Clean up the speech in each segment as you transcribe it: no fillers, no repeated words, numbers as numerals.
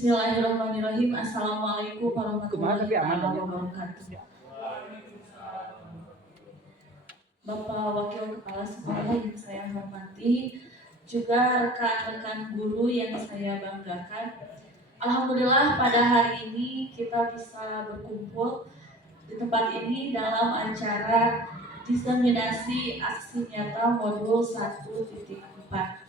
Bismillahirrahmanirrahim. Assalamualaikum warahmatullahi wabarakatuh. Bapak Wakil Kepala Sekolah yang saya hormati, juga rekan-rekan guru yang saya banggakan. Alhamdulillah pada hari ini kita bisa berkumpul di tempat ini dalam acara diseminasi aksi nyata modul 1.4.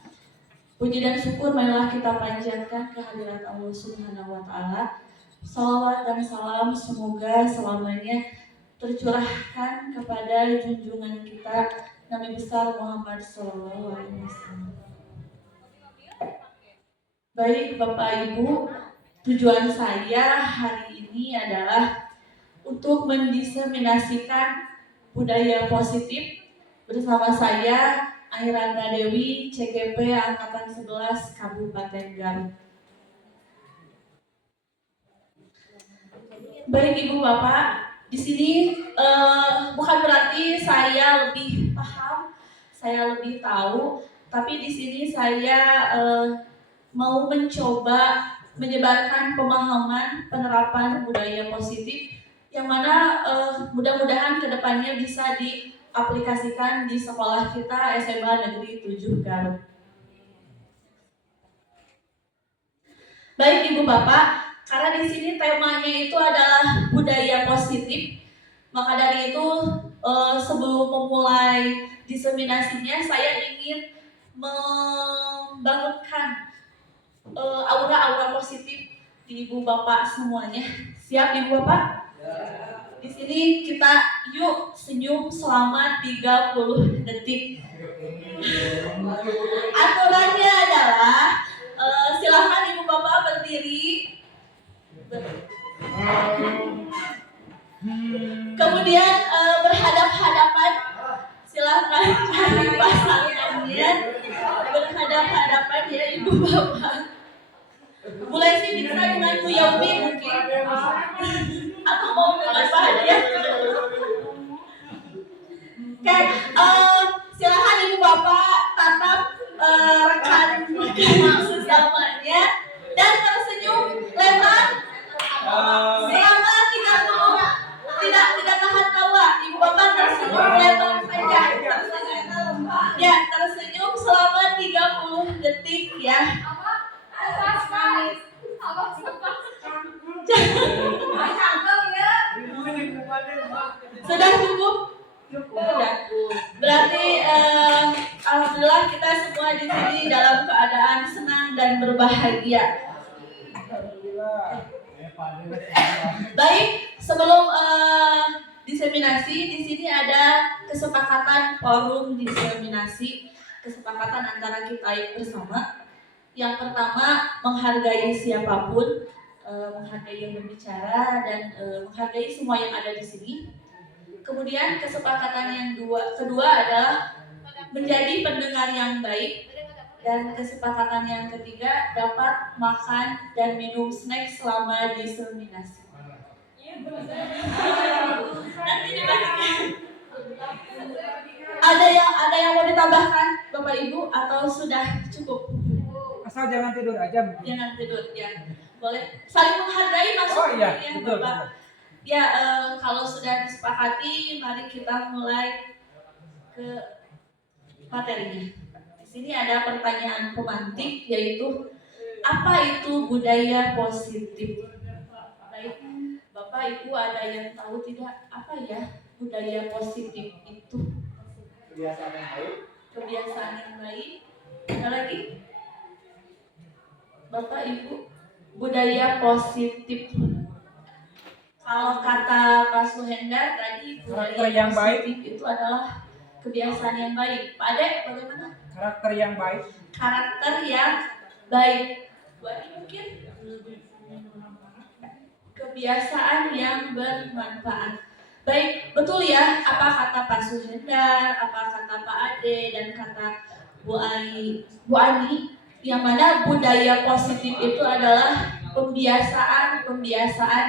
Puji dan syukur marilah kita panjatkan kehadirat Allah Subhanahu wa Ta'ala. Salawat dan salam semoga selamanya tercurahkan kepada junjungan kita Nabi besar Muhammad SAW. Baik Bapak Ibu, tujuan saya hari ini adalah untuk mendiseminasikan budaya positif bersama saya Airanda Dewi, CGP Angkatan 11 Kabupaten Garut. Baik Ibu Bapak, di sini bukan berarti saya lebih paham, saya lebih tahu, tapi di sini saya mau mencoba menyebarkan pemahaman penerapan budaya positif yang mana mudah-mudahan kedepannya bisa diaplikasikan di sekolah kita SMA Negeri 7 Garut. Baik Ibu Bapak, karena di sini temanya itu adalah budaya positif, maka dari itu sebelum memulai diseminasinya saya ingin membangunkan aura-aura positif di Ibu Bapak semuanya. Siap Ibu Bapak? Di sini kita yuk senyum selama 30 detik. Aturannya adalah silakan Ibu Bapak berdiri. Kemudian berhadap-hadapan. Silakan cari pasangannya. Berhadap-hadapan ya Ibu Bapak. Mulai sih bisa dengan Bu Yaumi mungkin. Aku mau dengan bahagia. Oke, silakan Ibu Bapak tatap rekan sesamanya dan tersenyum lebar selama 30. Tidak tahan tawa. Ibu Bapak tersenyum lebar saja. Ya, tersenyum selama 30 detik ya. Sudah cukup? Sudah. Berarti alhamdulillah kita semua di sini dalam keadaan senang dan berbahagia. Baik, sebelum diseminasi di sini ada kesepakatan forum diseminasi, kesepakatan antara kita bersama. Yang pertama, menghargai siapapun, menghargai yang berbicara dan menghargai semua yang ada di sini. Kemudian kesepakatan yang kedua adalah menjadi pendengar yang baik, dan kesepakatan yang ketiga dapat makan dan minum snack selama diseminasi. Ada yang mau ditambahkan Bapak Ibu atau sudah cukup? Asal jangan tidur aja. Jangan tidur ya. Boleh saling menghargai maksudnya ya betul, Bapak. betul. Ya kalau sudah disepakati, mari kita mulai ke materinya. Di sini ada pertanyaan pemantik yaitu apa itu budaya positif? Baik, Bapak Ibu ada yang tahu tidak apa ya budaya positif itu? Kebiasaan yang baik. Kebiasaan yang baik. Ada lagi? Bapak Ibu, budaya positif. Kalau kata Pak Suhendar tadi budaya yang positif baik itu adalah kebiasaan yang baik. Pak Ade, bagaimana? Karakter yang baik. Karakter yang baik. Bu Ade mungkin kebiasaan yang bermanfaat. Baik, betul ya apa kata Pak Suhendar, apa kata Pak Ade dan kata Bu Ani, yang mana budaya positif itu adalah pembiasaan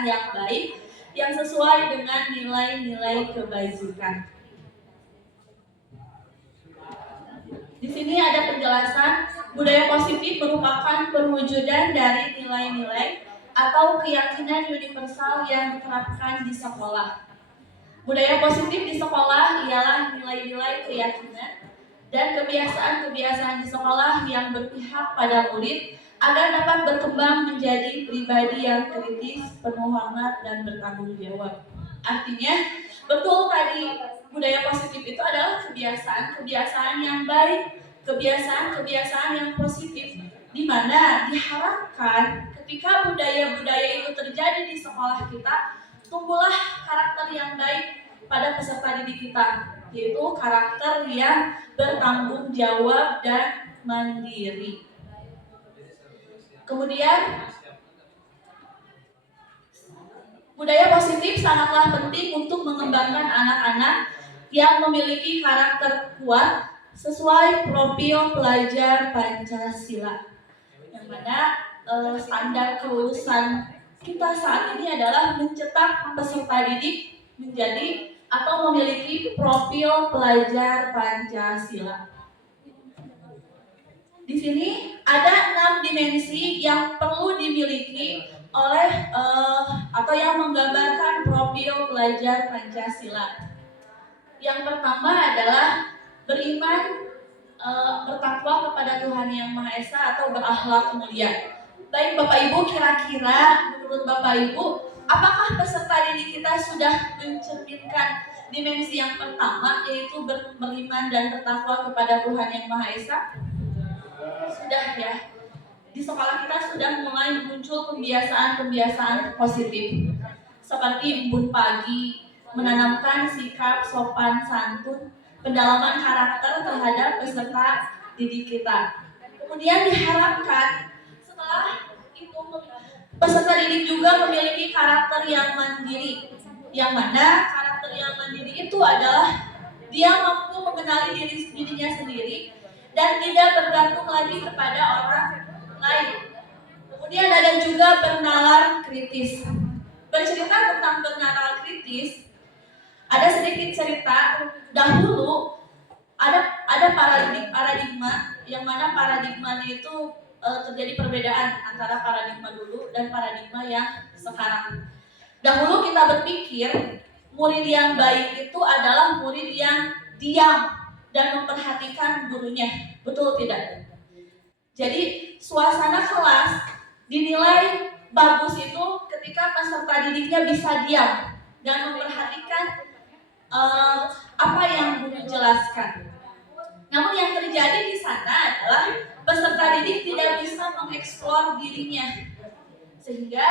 yang baik yang sesuai dengan nilai-nilai kebajikan. Di sini ada penjelasan Budaya positif merupakan perwujudan dari nilai-nilai atau keyakinan universal yang diterapkan di sekolah. Budaya positif di sekolah ialah nilai-nilai keyakinan dan kebiasaan-kebiasaan di sekolah yang berpihak pada murid agar dapat berkembang menjadi pribadi yang kritis, penuh hormat, dan bertanggung jawab. Artinya, betul tadi, budaya positif itu adalah kebiasaan-kebiasaan yang baik, kebiasaan-kebiasaan yang positif, di mana diharapkan ketika budaya-budaya itu terjadi di sekolah kita, tumbuhlah karakter yang baik pada peserta didik kita, yaitu karakter yang bertanggung jawab dan mandiri. Kemudian, budaya positif sangatlah penting untuk mengembangkan anak-anak yang memiliki karakter kuat sesuai profil pelajar Pancasila. Yang mana standar kelulusan kita saat ini adalah mencetak peserta didik menjadi atau memiliki profil pelajar Pancasila. Di sini ada 6 dimensi yang perlu dimiliki oleh atau yang menggambarkan profil pelajar Pancasila. Yang pertama adalah beriman, bertakwa kepada Tuhan Yang Maha Esa atau berakhlak mulia. Baik Bapak Ibu, kira-kira menurut Bapak Ibu, apakah peserta didik kita sudah mencerminkan dimensi yang pertama, yaitu beriman dan bertakwa kepada Tuhan Yang Maha Esa? Sudah ya. Di sekolah kita sudah mulai muncul kebiasaan-kebiasaan positif seperti embun pagi, menanamkan sikap sopan santun, pendalaman karakter terhadap peserta didik kita. Kemudian diharapkan setelah itu peserta didik juga memiliki karakter yang mandiri, yang mana karakter yang mandiri itu adalah dia mampu mengenali dirinya sendiri dan tidak bergantung lagi kepada orang lain. Kemudian ada juga bernalar kritis. Bercerita tentang bernalar kritis, ada sedikit cerita. Dahulu ada paradigma yang mana paradigmanya itu terjadi perbedaan antara paradigma dulu dan paradigma yang sekarang. Dahulu kita berpikir murid yang baik itu adalah murid yang diam dan memperhatikan gurunya, betul tidak? Jadi suasana kelas dinilai bagus itu ketika peserta didiknya bisa diam dan memperhatikan apa yang guru jelaskan. Namun yang terjadi di sana adalah peserta didik tidak bisa mengeksplor dirinya, sehingga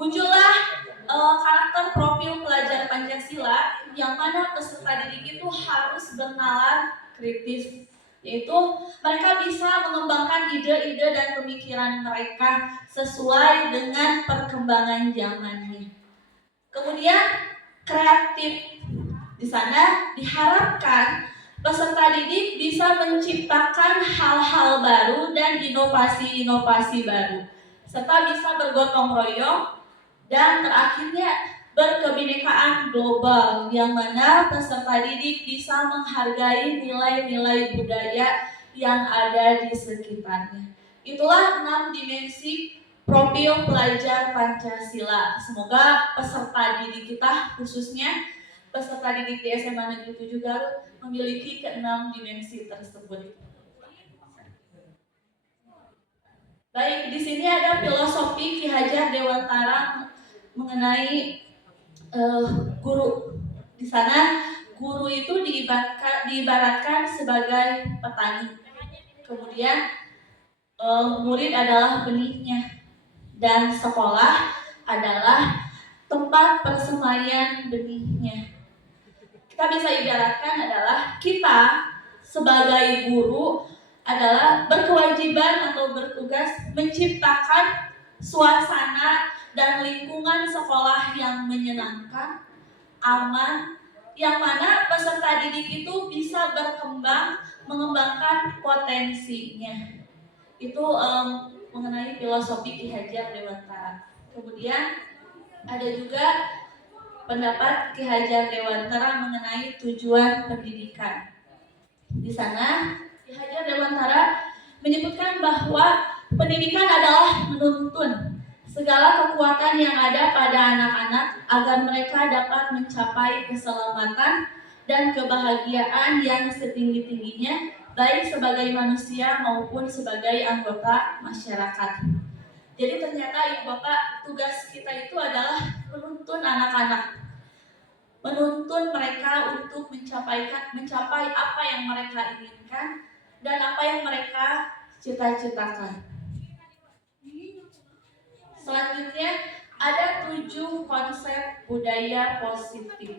muncullah karakter profil pelajar Pancasila yang mana peserta didik itu harus bernalar kritis, yaitu mereka bisa mengembangkan ide-ide dan pemikiran mereka sesuai dengan perkembangan zamannya. Kemudian kreatif, di sana diharapkan peserta didik bisa menciptakan hal-hal baru dan inovasi-inovasi baru, serta bisa bergotong royong. Dan terakhirnya berkebinekaan global, yang mana peserta didik bisa menghargai nilai-nilai budaya yang ada di sekitarnya. Itulah 6 dimensi profil pelajar Pancasila. Semoga peserta didik kita, khususnya peserta didik di SMA Negeri 7 Garut, memiliki ke-6 dimensi tersebut. Baik, di sini ada filosofi Ki Hajar Dewantara mengenai guru. Di sana guru itu diibaratkan sebagai petani. Kemudian murid adalah benihnya dan sekolah adalah tempat persemaian benihnya. Kita bisa ibaratkan adalah kita sebagai guru adalah berkewajiban atau bertugas menciptakan suasana dan lingkungan sekolah yang menyenangkan, aman, yang mana peserta didik itu bisa berkembang, mengembangkan potensinya. Itu mengenai filosofi Ki Hajar Dewantara. Kemudian ada juga pendapat Ki Hajar Dewantara mengenai tujuan pendidikan. Di sana Ki Hajar Dewantara menyebutkan bahwa pendidikan adalah menuntun segala kekuatan yang ada pada anak-anak agar mereka dapat mencapai keselamatan dan kebahagiaan yang setinggi-tingginya, baik sebagai manusia maupun sebagai anggota masyarakat. Jadi ternyata Ibu Bapak, tugas kita itu adalah menuntun anak-anak, menuntun mereka untuk mencapai apa yang mereka inginkan dan apa yang mereka cita-citakan. Selanjutnya ada 7 konsep budaya positif.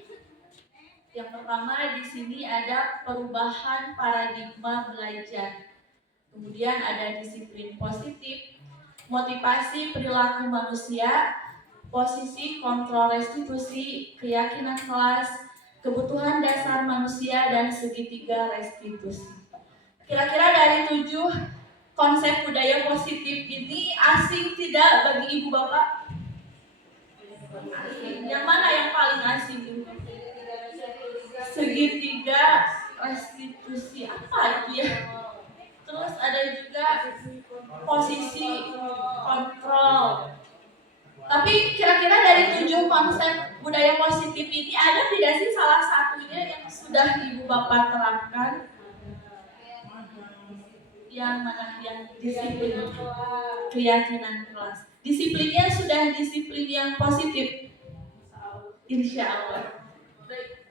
Yang pertama di sini ada perubahan paradigma belajar. Kemudian ada disiplin positif, motivasi perilaku manusia, posisi kontrol restitusi, keyakinan kelas, kebutuhan dasar manusia, dan segitiga restitusi. Kira-kira dari 7 konsep budaya positif ini asing tidak bagi Ibu Bapak? Asing. Yang mana yang paling asing? Segitiga restitusi. Apa itu ya? Terus ada juga posisi kontrol. Tapi kira-kira dari 7 konsep budaya positif ini ada tidak sih salah satunya yang sudah Ibu Bapak terapkan? Yang mana? Yang disiplin, keyakinan kelas. Disiplinnya sudah disiplin yang positif, insya Allah. Baik.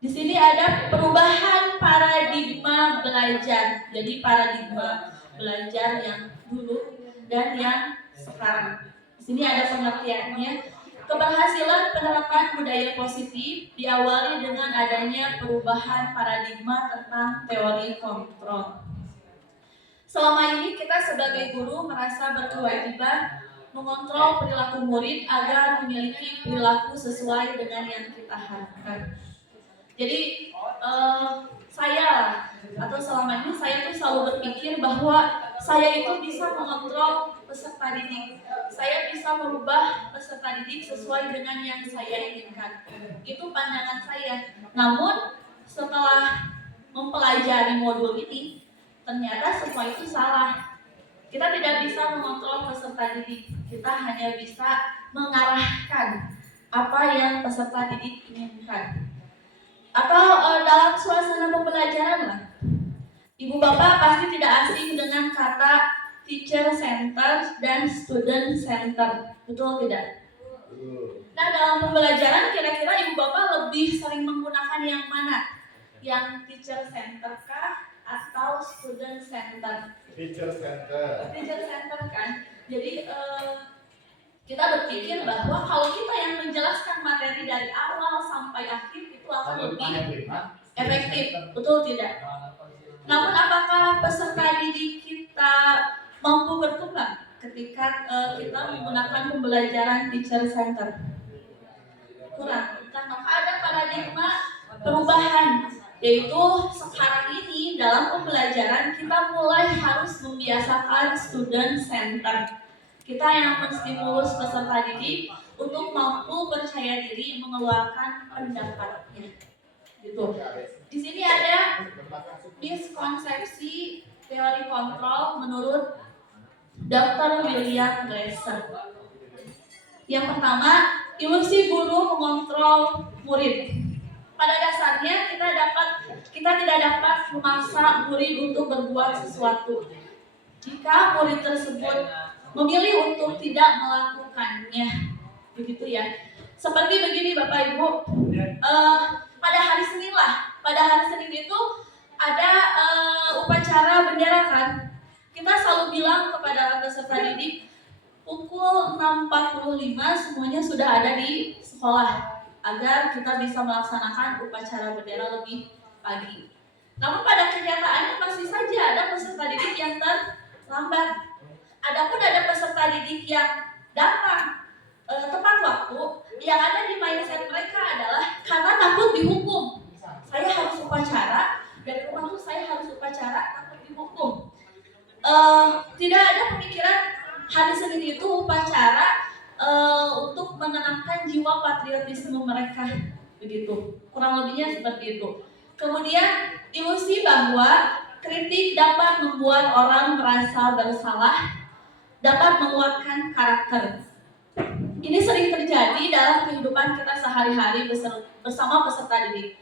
Di sini ada perubahan paradigma belajar. Jadi paradigma belajar yang dulu dan yang sekarang. Di sini ada pengertiannya. Keberhasilan penerapan budaya positif diawali dengan adanya perubahan paradigma tentang teori kontrol. Selama ini kita sebagai guru merasa berkewajiban mengontrol perilaku murid agar memiliki perilaku sesuai dengan yang kita harapkan. Jadi saya atau selama ini saya tuh selalu berpikir bahwa saya itu bisa mengontrol peserta didik. Saya bisa merubah peserta didik sesuai dengan yang saya inginkan. Itu pandangan saya. Namun setelah mempelajari modul ini, ternyata semua itu salah. Kita tidak bisa mengontrol peserta didik. Kita hanya bisa mengarahkan apa yang peserta didik inginkan. Atau dalam suasana pembelajaran lah. Ibu Bapak pasti tidak asing dengan kata teacher center dan student center, betul tidak? Nah, dalam pembelajaran kira-kira Ibu Bapak lebih sering menggunakan yang mana? Yang teacher center kah atau student center? Teacher center. Teacher center kan. Jadi kita berpikir bahwa kalau kita yang menjelaskan materi dari awal sampai akhir itu akan lebih efektif, betul tidak? Namun apakah peserta didik kita mampu berkembang ketika kita menggunakan pembelajaran teacher center? Kurang. Maka ada paradigma perubahan, yaitu sekarang ini dalam pembelajaran kita mulai harus membiasakan student center. Kita yang menstimulus peserta didik untuk mampu percaya diri mengeluarkan pendapatnya. Gitu. Di sini ada miskonsepsi teori kontrol menurut Dr. William Glasser. Yang pertama, ilusi guru mengontrol murid. Pada dasarnya kita tidak dapat memaksa murid untuk berbuat sesuatu. Jika murid tersebut memilih untuk tidak melakukannya, begitu ya. Seperti begini Bapak Ibu, pada hari Senin itu ada upacara bendera kan. Kita selalu bilang kepada peserta didik pukul 6.45 semuanya sudah ada di sekolah agar kita bisa melaksanakan upacara bendera lebih pagi. Namun pada kenyataannya masih saja ada peserta didik yang terlambat. Adapun ada peserta didik yang datang tepat waktu, yang ada di mindset mereka adalah karena takut dihukum. Saya harus upacara, dari rumah tuh saya harus upacara, takut dihukum. Tidak ada pemikiran hari Senin itu upacara untuk menanamkan jiwa patriotisme mereka, begitu. Kurang lebihnya seperti itu. Kemudian ilusi bahwa kritik dapat membuat orang merasa bersalah, dapat menguatkan karakter. Ini sering terjadi dalam kehidupan kita sehari-hari bersama peserta didik.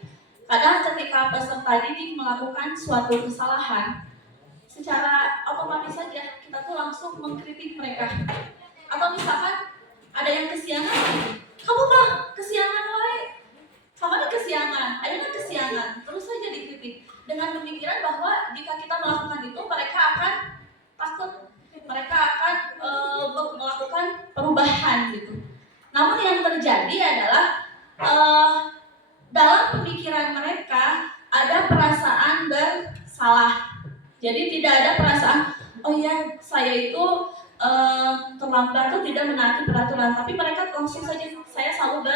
Kadang ketika peserta didik melakukan suatu kesalahan, secara otomatis saja kita tuh langsung mengkritik mereka. Atau misalkan ada yang kesiangan, kamu bang kesiangan wae, sama nih kesiangan, ada kan kesiangan, terus saja dikritik dengan pemikiran bahwa jika kita melakukan itu mereka akan takut, mereka akan melakukan perubahan gitu. Namun yang terjadi adalah dalam pemikiran mereka ada perasaan bersalah. Jadi tidak ada perasaan, oh ya saya itu terlambat tuh tidak menaati peraturan, tapi mereka langsung saja saya selalu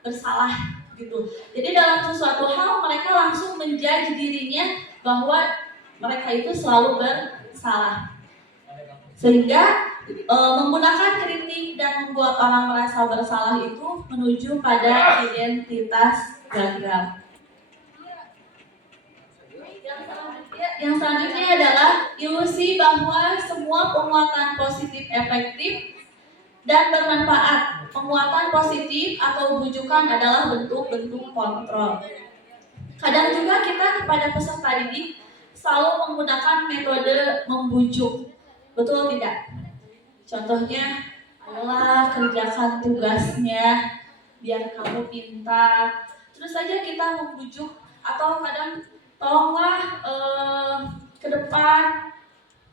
bersalah gitu. Jadi dalam sesuatu hal mereka langsung menjudge dirinya bahwa mereka itu selalu bersalah. Sehingga menggunakan kritik dan membuat orang merasa bersalah itu menuju pada identitas gagal. Yang selanjutnya adalah ilusi bahwa semua penguatan positif efektif dan bermanfaat. Penguatan positif atau bujukan adalah bentuk-bentuk kontrol. Kadang juga kita kepada peserta didik selalu menggunakan metode membujuk. Betul tidak? Contohnya, ayolah kerjakan tugasnya biar kamu pintar. Terus saja kita membujuk, atau kadang tolonglah ke depan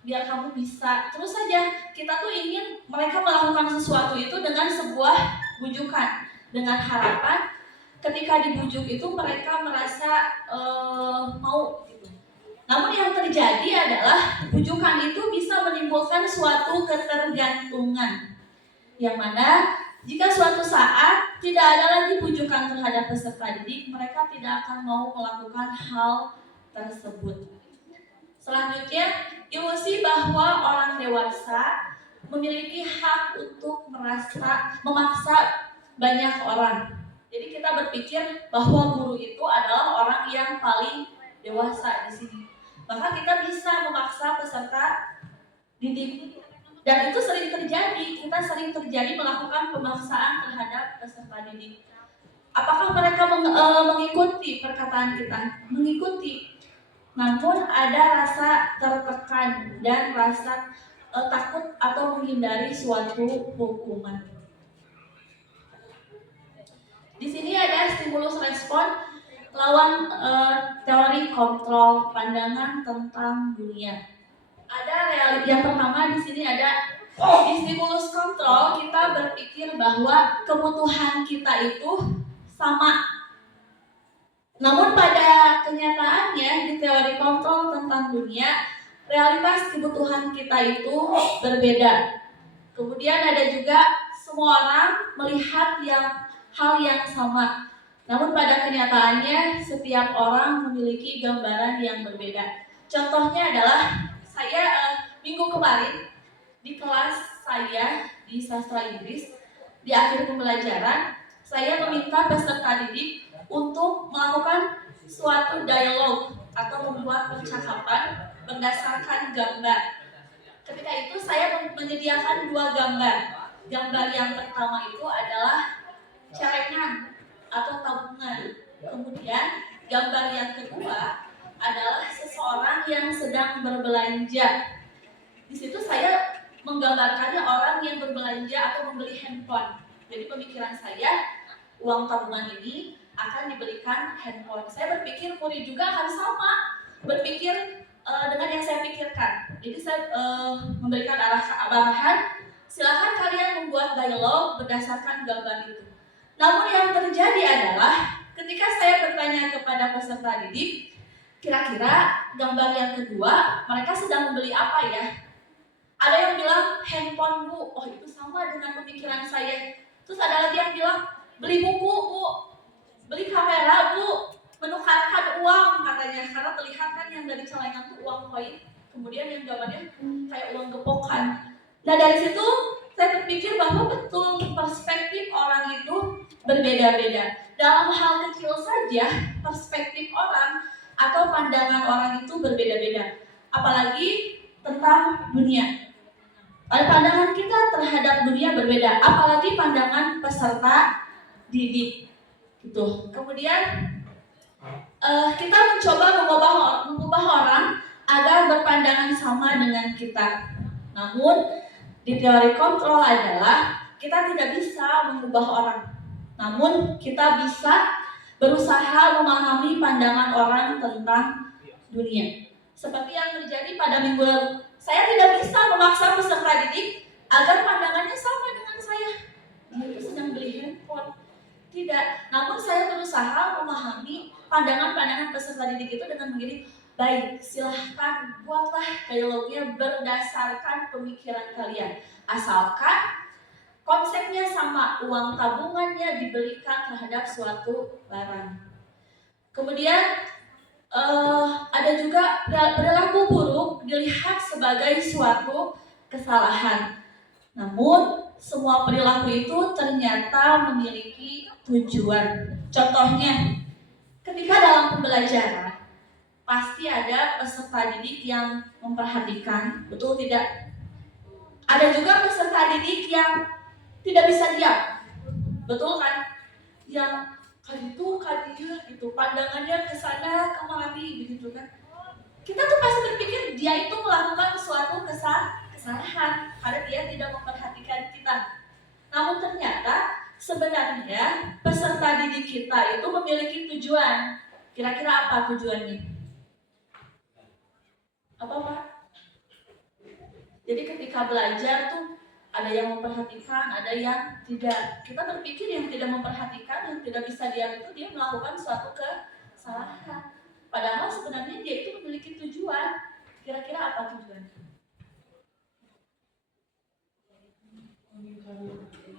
biar kamu bisa. Terus saja kita tuh ingin mereka melakukan sesuatu itu dengan sebuah bujukan, dengan harapan ketika dibujuk itu mereka merasa mau gitu. Namun yang terjadi adalah bujukan itu bisa menimbulkan suatu ketergantungan, yang mana jika suatu saat tidak ada lagi bujukan terhadap peserta didik, mereka tidak akan mau melakukan hal tersebut. Selanjutnya, ilusi bahwa orang dewasa memiliki hak untuk memaksa banyak orang. Jadi kita berpikir bahwa guru itu adalah orang yang paling dewasa di sini. Maka kita bisa memaksa peserta didik. Dan itu sering terjadi, kita sering terjadi melakukan pemaksaan terhadap peserta didik. Apakah mereka mengikuti perkataan kita? Mengikuti. Namun ada rasa tertekan dan rasa takut atau menghindari suatu hukuman. Di sini ada stimulus respon lawan teori kontrol pandangan tentang dunia. Ada yang pertama di sini ada di stimulus kontrol kita berpikir bahwa kebutuhan kita itu sama. Namun pada kenyataannya di teori kontrol tentang dunia, realitas kebutuhan kita itu berbeda. Kemudian ada juga semua orang melihat hal yang sama. Namun pada kenyataannya setiap orang memiliki gambaran yang berbeda. Contohnya adalah saya minggu kemarin di kelas saya di sastra Inggris, di akhir pembelajaran saya meminta peserta didik untuk melakukan suatu dialog atau membuat percakapan berdasarkan gambar. Ketika itu saya menyediakan dua gambar. Gambar yang pertama itu adalah celengan atau tabungan. Kemudian gambar yang kedua adalah seseorang yang sedang berbelanja. Di situ saya menggambarkannya orang yang berbelanja atau membeli handphone. Jadi pemikiran saya, uang tabungan ini akan diberikan handphone. Saya berpikir murid juga akan sama berpikir dengan yang saya pikirkan. Jadi saya memberikan arahan, silakan kalian membuat dialog berdasarkan gambar itu. Namun yang terjadi adalah ketika saya bertanya kepada peserta didik, kira-kira gambar yang kedua mereka sedang membeli apa ya? Ada yang bilang handphone bu, oh itu sama dengan pemikiran saya. Terus ada lagi yang bilang beli buku bu, beli kamera bu, menukarkan uang katanya, karena terlihat kan yang dari celengan itu uang koin, kemudian yang gambarnya kayak uang gepokan. Nah dari situ saya berpikir bahwa betul perspektif orang itu berbeda-beda. Dalam hal kecil saja perspektif orang atau pandangan orang itu berbeda-beda, apalagi tentang dunia. Pandangan kita terhadap dunia berbeda, apalagi pandangan peserta didik gitu. Kemudian kita mencoba mengubah orang agar berpandangan sama dengan kita. Namun di teori kontrol adalah kita tidak bisa mengubah orang, namun kita bisa berusaha memahami pandangan orang tentang dunia. Seperti yang terjadi pada minggu lalu, saya tidak bisa memaksa peserta didik agar pandangannya sama dengan saya. Dia itu sedang beli handphone. Tidak, namun saya berusaha memahami pandangan-pandangan peserta didik itu dengan mengirim, baik, silahkan buatlah dialognya berdasarkan pemikiran kalian. Asalkan konsepnya sama, uang tabungannya diberikan terhadap suatu barang. Kemudian ada juga perilaku buruk dilihat sebagai suatu kesalahan. Namun semua perilaku itu ternyata memiliki tujuan. Contohnya, ketika dalam pembelajaran pasti ada peserta didik yang memperhatikan, betul tidak? Ada juga peserta didik yang tidak bisa diam, betul kan? Yang kaditu kadieu gitu, pandangannya ke sana kemari begitu kan. Kita tuh pasti berpikir dia itu melakukan suatu kesalahan karena dia tidak memperhatikan kita. Namun ternyata sebenarnya peserta didik kita itu memiliki tujuan. Kira-kira apa tujuannya? Apa Pak? Jadi ketika belajar tuh ada yang memperhatikan, ada yang tidak. Kita berpikir yang tidak memperhatikan, yang tidak bisa diam itu dia melakukan suatu kesalahan. Padahal sebenarnya dia itu memiliki tujuan. Kira-kira apa tujuannya?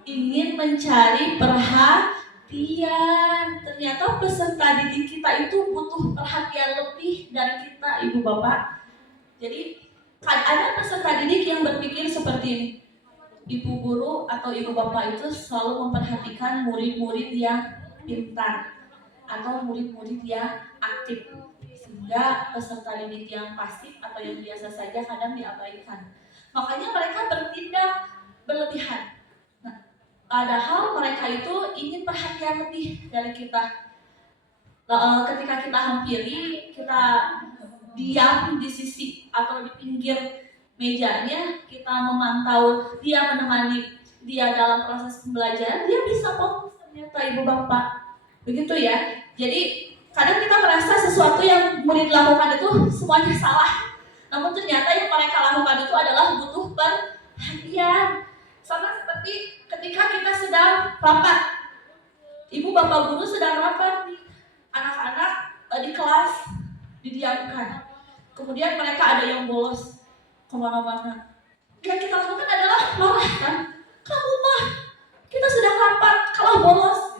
Ingin mencari perhatian. Ternyata peserta didik kita itu butuh perhatian lebih dari kita, Ibu Bapak. Jadi ada peserta didik yang berpikir seperti ini. Ibu guru atau ibu bapak itu selalu memperhatikan murid-murid yang pintar atau murid-murid yang aktif, sehingga peserta didik yang pasif atau yang biasa saja kadang diabaikan. Makanya mereka bertindak berlebihan. Nah, padahal mereka itu ingin perhatian lebih dari kita. Ketika kita hampiri, kita diam di sisi atau di pinggir mejanya, kita memantau dia, menemani dia dalam proses pembelajaran, dia bisa fokus ternyata, Ibu Bapak. Begitu ya. Jadi kadang kita merasa sesuatu yang murid lakukan itu semuanya salah. Namun ternyata yang mereka lakukan itu adalah butuh perhatian. Sama seperti ketika kita sedang rapat. Ibu Bapak guru sedang rapat nih. Anak-anak di kelas didiamkan. Kemudian mereka ada yang bolos kemana-mana. Yang kita lakukan adalah marah kan? Kamu mah, kita sedang rapat, kalau bolos.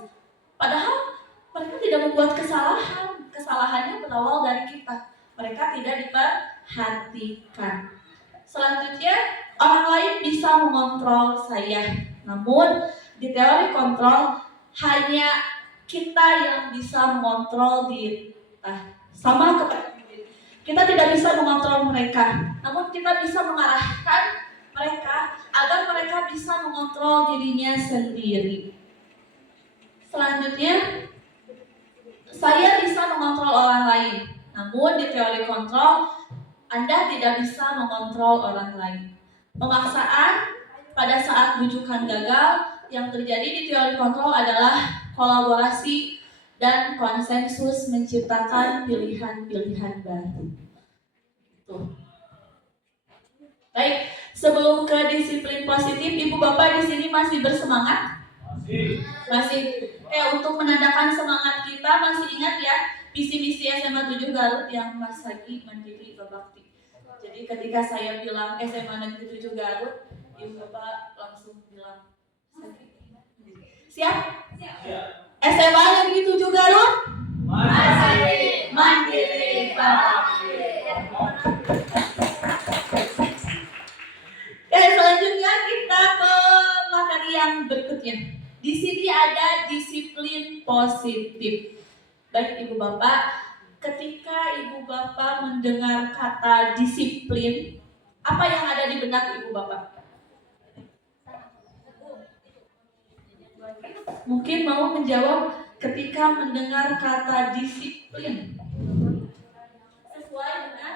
Padahal mereka tidak membuat kesalahan. Kesalahannya berawal dari kita. Mereka tidak diperhatikan. Selanjutnya, orang lain bisa mengontrol saya. Namun, di teori kontrol, hanya kita yang bisa mengontrol diri. Sama kepada kita tidak bisa mengontrol mereka, namun kita bisa mengarahkan mereka agar mereka bisa mengontrol dirinya sendiri. Selanjutnya, saya bisa mengontrol orang lain, namun di teori kontrol, Anda tidak bisa mengontrol orang lain. Pemaksaan pada saat bujukan gagal yang terjadi di teori kontrol adalah kolaborasi dan konsensus menciptakan pilihan-pilihan baru. Tuh. Baik, sebelum ke disiplin positif, Ibu Bapak di sini masih bersemangat? Masih. Untuk menandakan semangat kita, masih ingat ya visi misi SMA 7 Garut yang Mas Hagi Mandiri Babakti. Jadi ketika saya bilang SMA Negeri 7 Garut, Ibu Bapak langsung bilang siap? SMA Negeri 7 Garut? Mandiri Babakti. Selanjutnya kita ke materi yang berikutnya. Di sini ada disiplin positif. Baik Ibu Bapak, ketika ibu bapak mendengar kata disiplin, apa yang ada di benak ibu bapak? Mungkin mau menjawab ketika mendengar kata disiplin sesuai dengan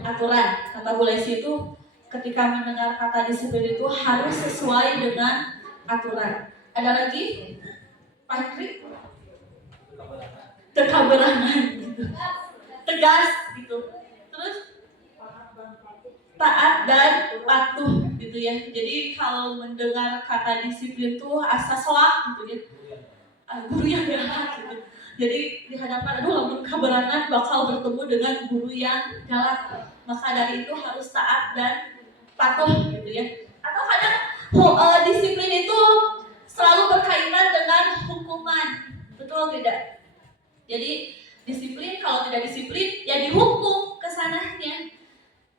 aturan. Kata Bu Lesi itu ketika mendengar kata disiplin itu harus sesuai dengan aturan. Ada lagi? Pak Henry? Keberangan gitu. Tegas gitu. Terus taat dan patuh gitu ya. Jadi kalau mendengar kata disiplin itu asa soak gitu ya. Guru yang galak gitu. Jadi di hadapan lamun keberangan bakal bertemu dengan guru yang galak. Maka dari itu harus taat dan patuh gitu ya. Atau kadang disiplin itu selalu berkaitan dengan hukuman. Betul tidak? Jadi disiplin, kalau tidak disiplin ya dihukum kesananya.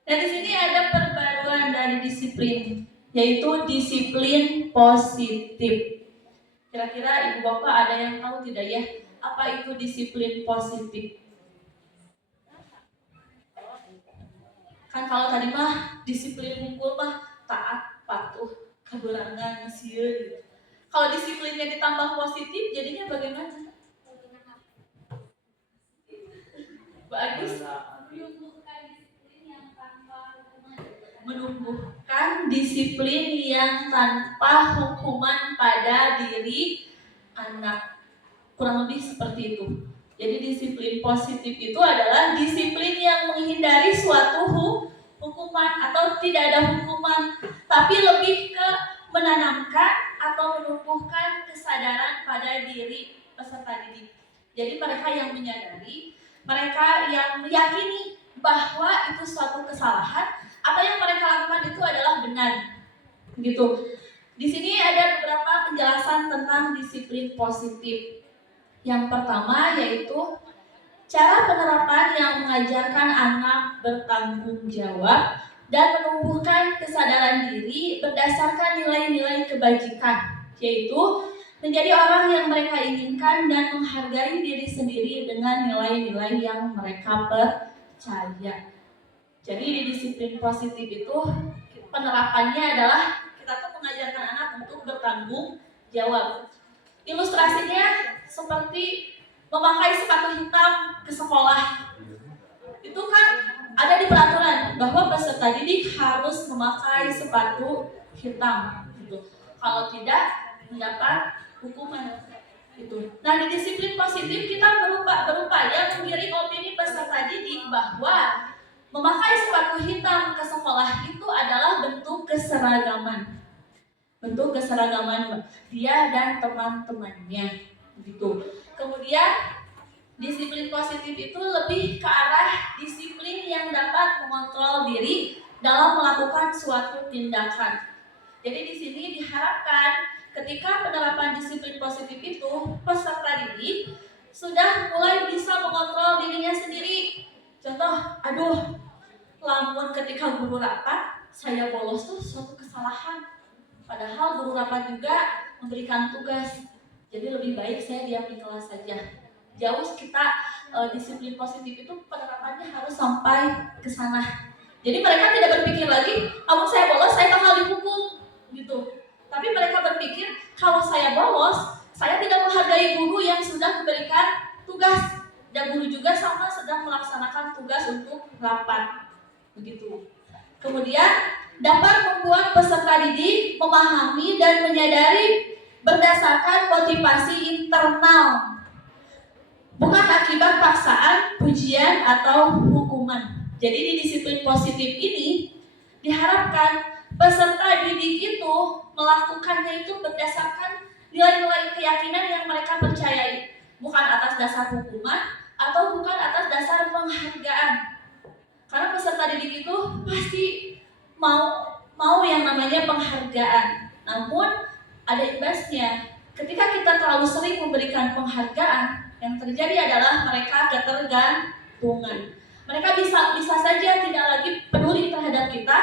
Dan di sini ada perbaruan dari disiplin, yaitu disiplin positif. Kira-kira ibu bapak ada yang tahu tidak ya, apa itu disiplin positif? Kan kalau tadi mah disiplin hukum mah taat, patuh, keberangan, sieun gitu. Kalau disiplinnya ditambah positif, jadinya bagaimana? Bagus. Menumbuhkan disiplin yang tanpa hukuman pada diri anak. Kurang lebih seperti itu. Jadi disiplin positif itu adalah disiplin yang menghindari suatu hukuman atau tidak ada hukuman, tapi lebih ke menanamkan atau menumbuhkan kesadaran pada diri peserta didik. Jadi mereka yang menyadari, mereka yang meyakini bahwa itu suatu kesalahan, apa yang mereka lakukan itu adalah benar. Gitu. Di sini ada beberapa penjelasan tentang disiplin positif. Yang pertama yaitu cara penerapan yang mengajarkan anak bertanggung jawab dan menumbuhkan kesadaran diri berdasarkan nilai-nilai kebajikan, yaitu menjadi orang yang mereka inginkan dan menghargai diri sendiri dengan nilai-nilai yang mereka percaya. Jadi di disiplin positif itu penerapannya adalah kita tuh mengajarkan anak untuk bertanggung jawab. Ilustrasinya seperti memakai sepatu hitam ke sekolah. Itu kan ada di peraturan bahwa peserta didik harus memakai sepatu hitam gitu. Kalau tidak mendapat hukuman gitu. Nah, di disiplin positif kita berupaya menggiring opini peserta didik bahwa memakai sepatu hitam ke sekolah itu adalah bentuk keseragaman. Bentuk keseragaman dia dan teman-temannya gitu. Kemudian disiplin positif itu lebih ke arah disiplin yang dapat mengontrol diri dalam melakukan suatu tindakan. Jadi di sini diharapkan ketika penerapan disiplin positif itu peserta didik sudah mulai bisa mengontrol dirinya sendiri. Contoh, lamun ketika guru rapat saya bolos tuh suatu kesalahan. Padahal guru rapat juga memberikan tugas. Jadi lebih baik saya diam di kelas saja. Jauh kita disiplin positif itu penerapannya harus sampai ke sana. Jadi mereka tidak berpikir lagi, kalau saya bolos saya bakal dihukum gitu. Tapi mereka berpikir kalau saya bolos, saya tidak menghargai guru yang sudah memberikan tugas. Dan guru juga sama sedang melaksanakan tugas untuk rapat. Begitu. Kemudian dapat membuat peserta didik memahami dan menyadari berdasarkan motivasi internal, bukan akibat paksaan, pujian, atau hukuman. Jadi di disiplin positif ini diharapkan peserta didik itu melakukannya itu berdasarkan nilai-nilai keyakinan yang mereka percayai, bukan atas dasar hukuman atau bukan atas dasar penghargaan. Karena peserta didik itu pasti mau yang namanya penghargaan. Namun ada imbasnya. Ketika kita terlalu sering memberikan penghargaan, yang terjadi adalah mereka ketergantungan. Mereka bisa saja tidak lagi peduli terhadap kita,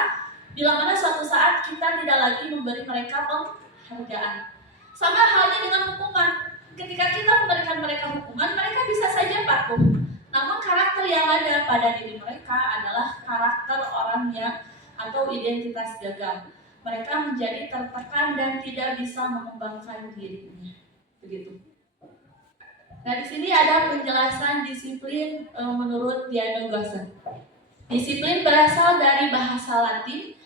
bila mana suatu saat kita tidak lagi memberi mereka penghargaan. Sama halnya dengan hukuman. Ketika kita memberikan mereka hukuman, mereka bisa saja patuh. Namun karakter yang ada pada diri mereka adalah karakter orang yang atau identitas gagal. Mereka menjadi tertekan dan tidak bisa mengembangkan dirinya. Begitu. Nah, di sini ada penjelasan disiplin menurut Diana Gosson. Disiplin berasal dari bahasa Latin,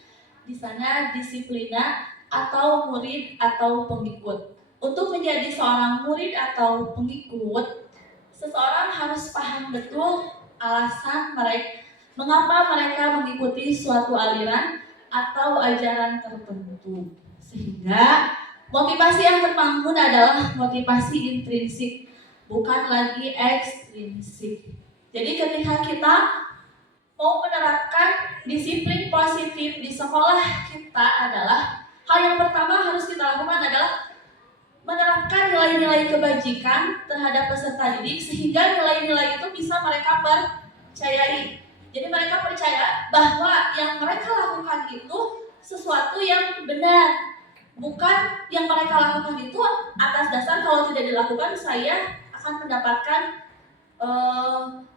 di sana disiplina atau murid atau pengikut. Untuk menjadi seorang murid atau pengikut, seseorang harus paham betul alasan mereka mengapa mereka mengikuti suatu aliran atau ajaran tertentu. Sehingga motivasi yang terbangun adalah motivasi intrinsik, bukan lagi ekstrinsik. Jadi ketika kita mau menerapkan disiplin positif di sekolah kita adalah hal yang pertama harus kita lakukan adalah menerapkan nilai-nilai kebajikan terhadap peserta didik sehingga nilai-nilai itu bisa mereka percayai. Jadi mereka percaya bahwa yang mereka lakukan itu sesuatu yang benar, bukan yang mereka lakukan itu atas dasar kalau tidak dilakukan saya akan mendapatkan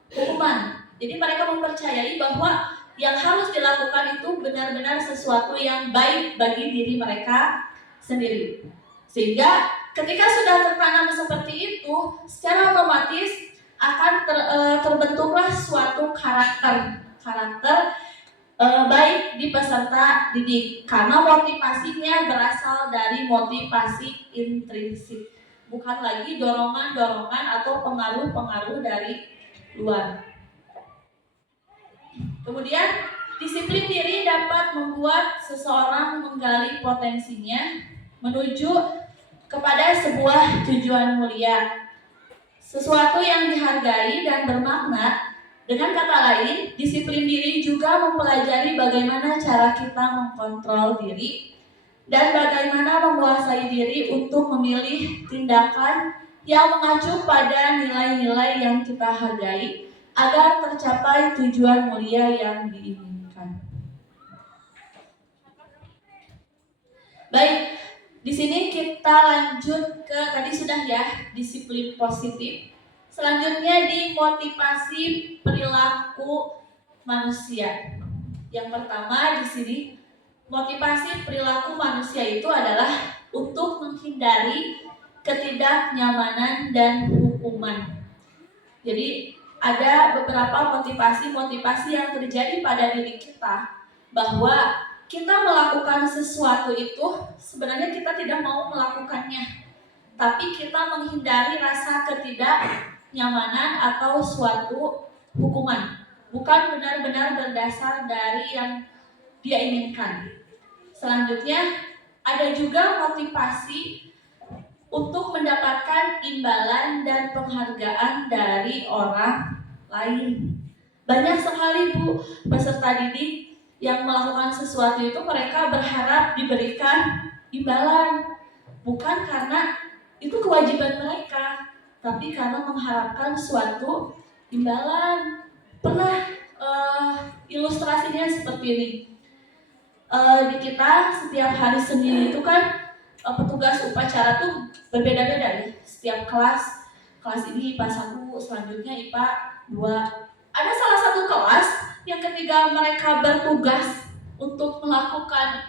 hukuman. Jadi mereka mempercayai bahwa yang harus dilakukan itu benar-benar sesuatu yang baik bagi diri mereka sendiri. Sehingga ketika sudah tertanam seperti itu, secara otomatis akan terbentuklah suatu karakter baik di peserta didik. Karena motivasinya berasal dari motivasi intrinsik, bukan lagi dorongan-dorongan atau pengaruh-pengaruh dari luar. Kemudian, disiplin diri dapat membuat seseorang menggali potensinya menuju kepada sebuah tujuan mulia, sesuatu yang dihargai dan bermakna. Dengan kata lain, disiplin diri juga mempelajari bagaimana cara kita mengkontrol diri dan bagaimana menguasai diri untuk memilih tindakan yang mengacu pada nilai-nilai yang kita hargai agar tercapai tujuan mulia yang diinginkan. Baik, di sini kita lanjut ke tadi sudah ya, disiplin positif. Selanjutnya di motivasi perilaku manusia. Yang pertama di sini motivasi perilaku manusia itu adalah untuk menghindari ketidaknyamanan dan hukuman. Jadi ada beberapa motivasi-motivasi yang terjadi pada diri kita bahwa kita melakukan sesuatu itu sebenarnya kita tidak mau melakukannya, tapi kita menghindari rasa ketidaknyamanan atau suatu hukuman, bukan benar-benar berdasar dari yang dia inginkan. Selanjutnya ada juga motivasi untuk mendapatkan imbalan dan penghargaan dari orang lain. Banyak sekali Bu peserta didik yang melakukan sesuatu itu mereka berharap diberikan imbalan, bukan karena itu kewajiban mereka, tapi karena mengharapkan suatu imbalan. Pernah ilustrasinya seperti ini. Di kita setiap hari Senin itu kan petugas upacara tuh berbeda-beda ya. Setiap kelas ini IPA 1, selanjutnya IPA 2. Ada salah satu kelas yang ketika mereka bertugas untuk melakukan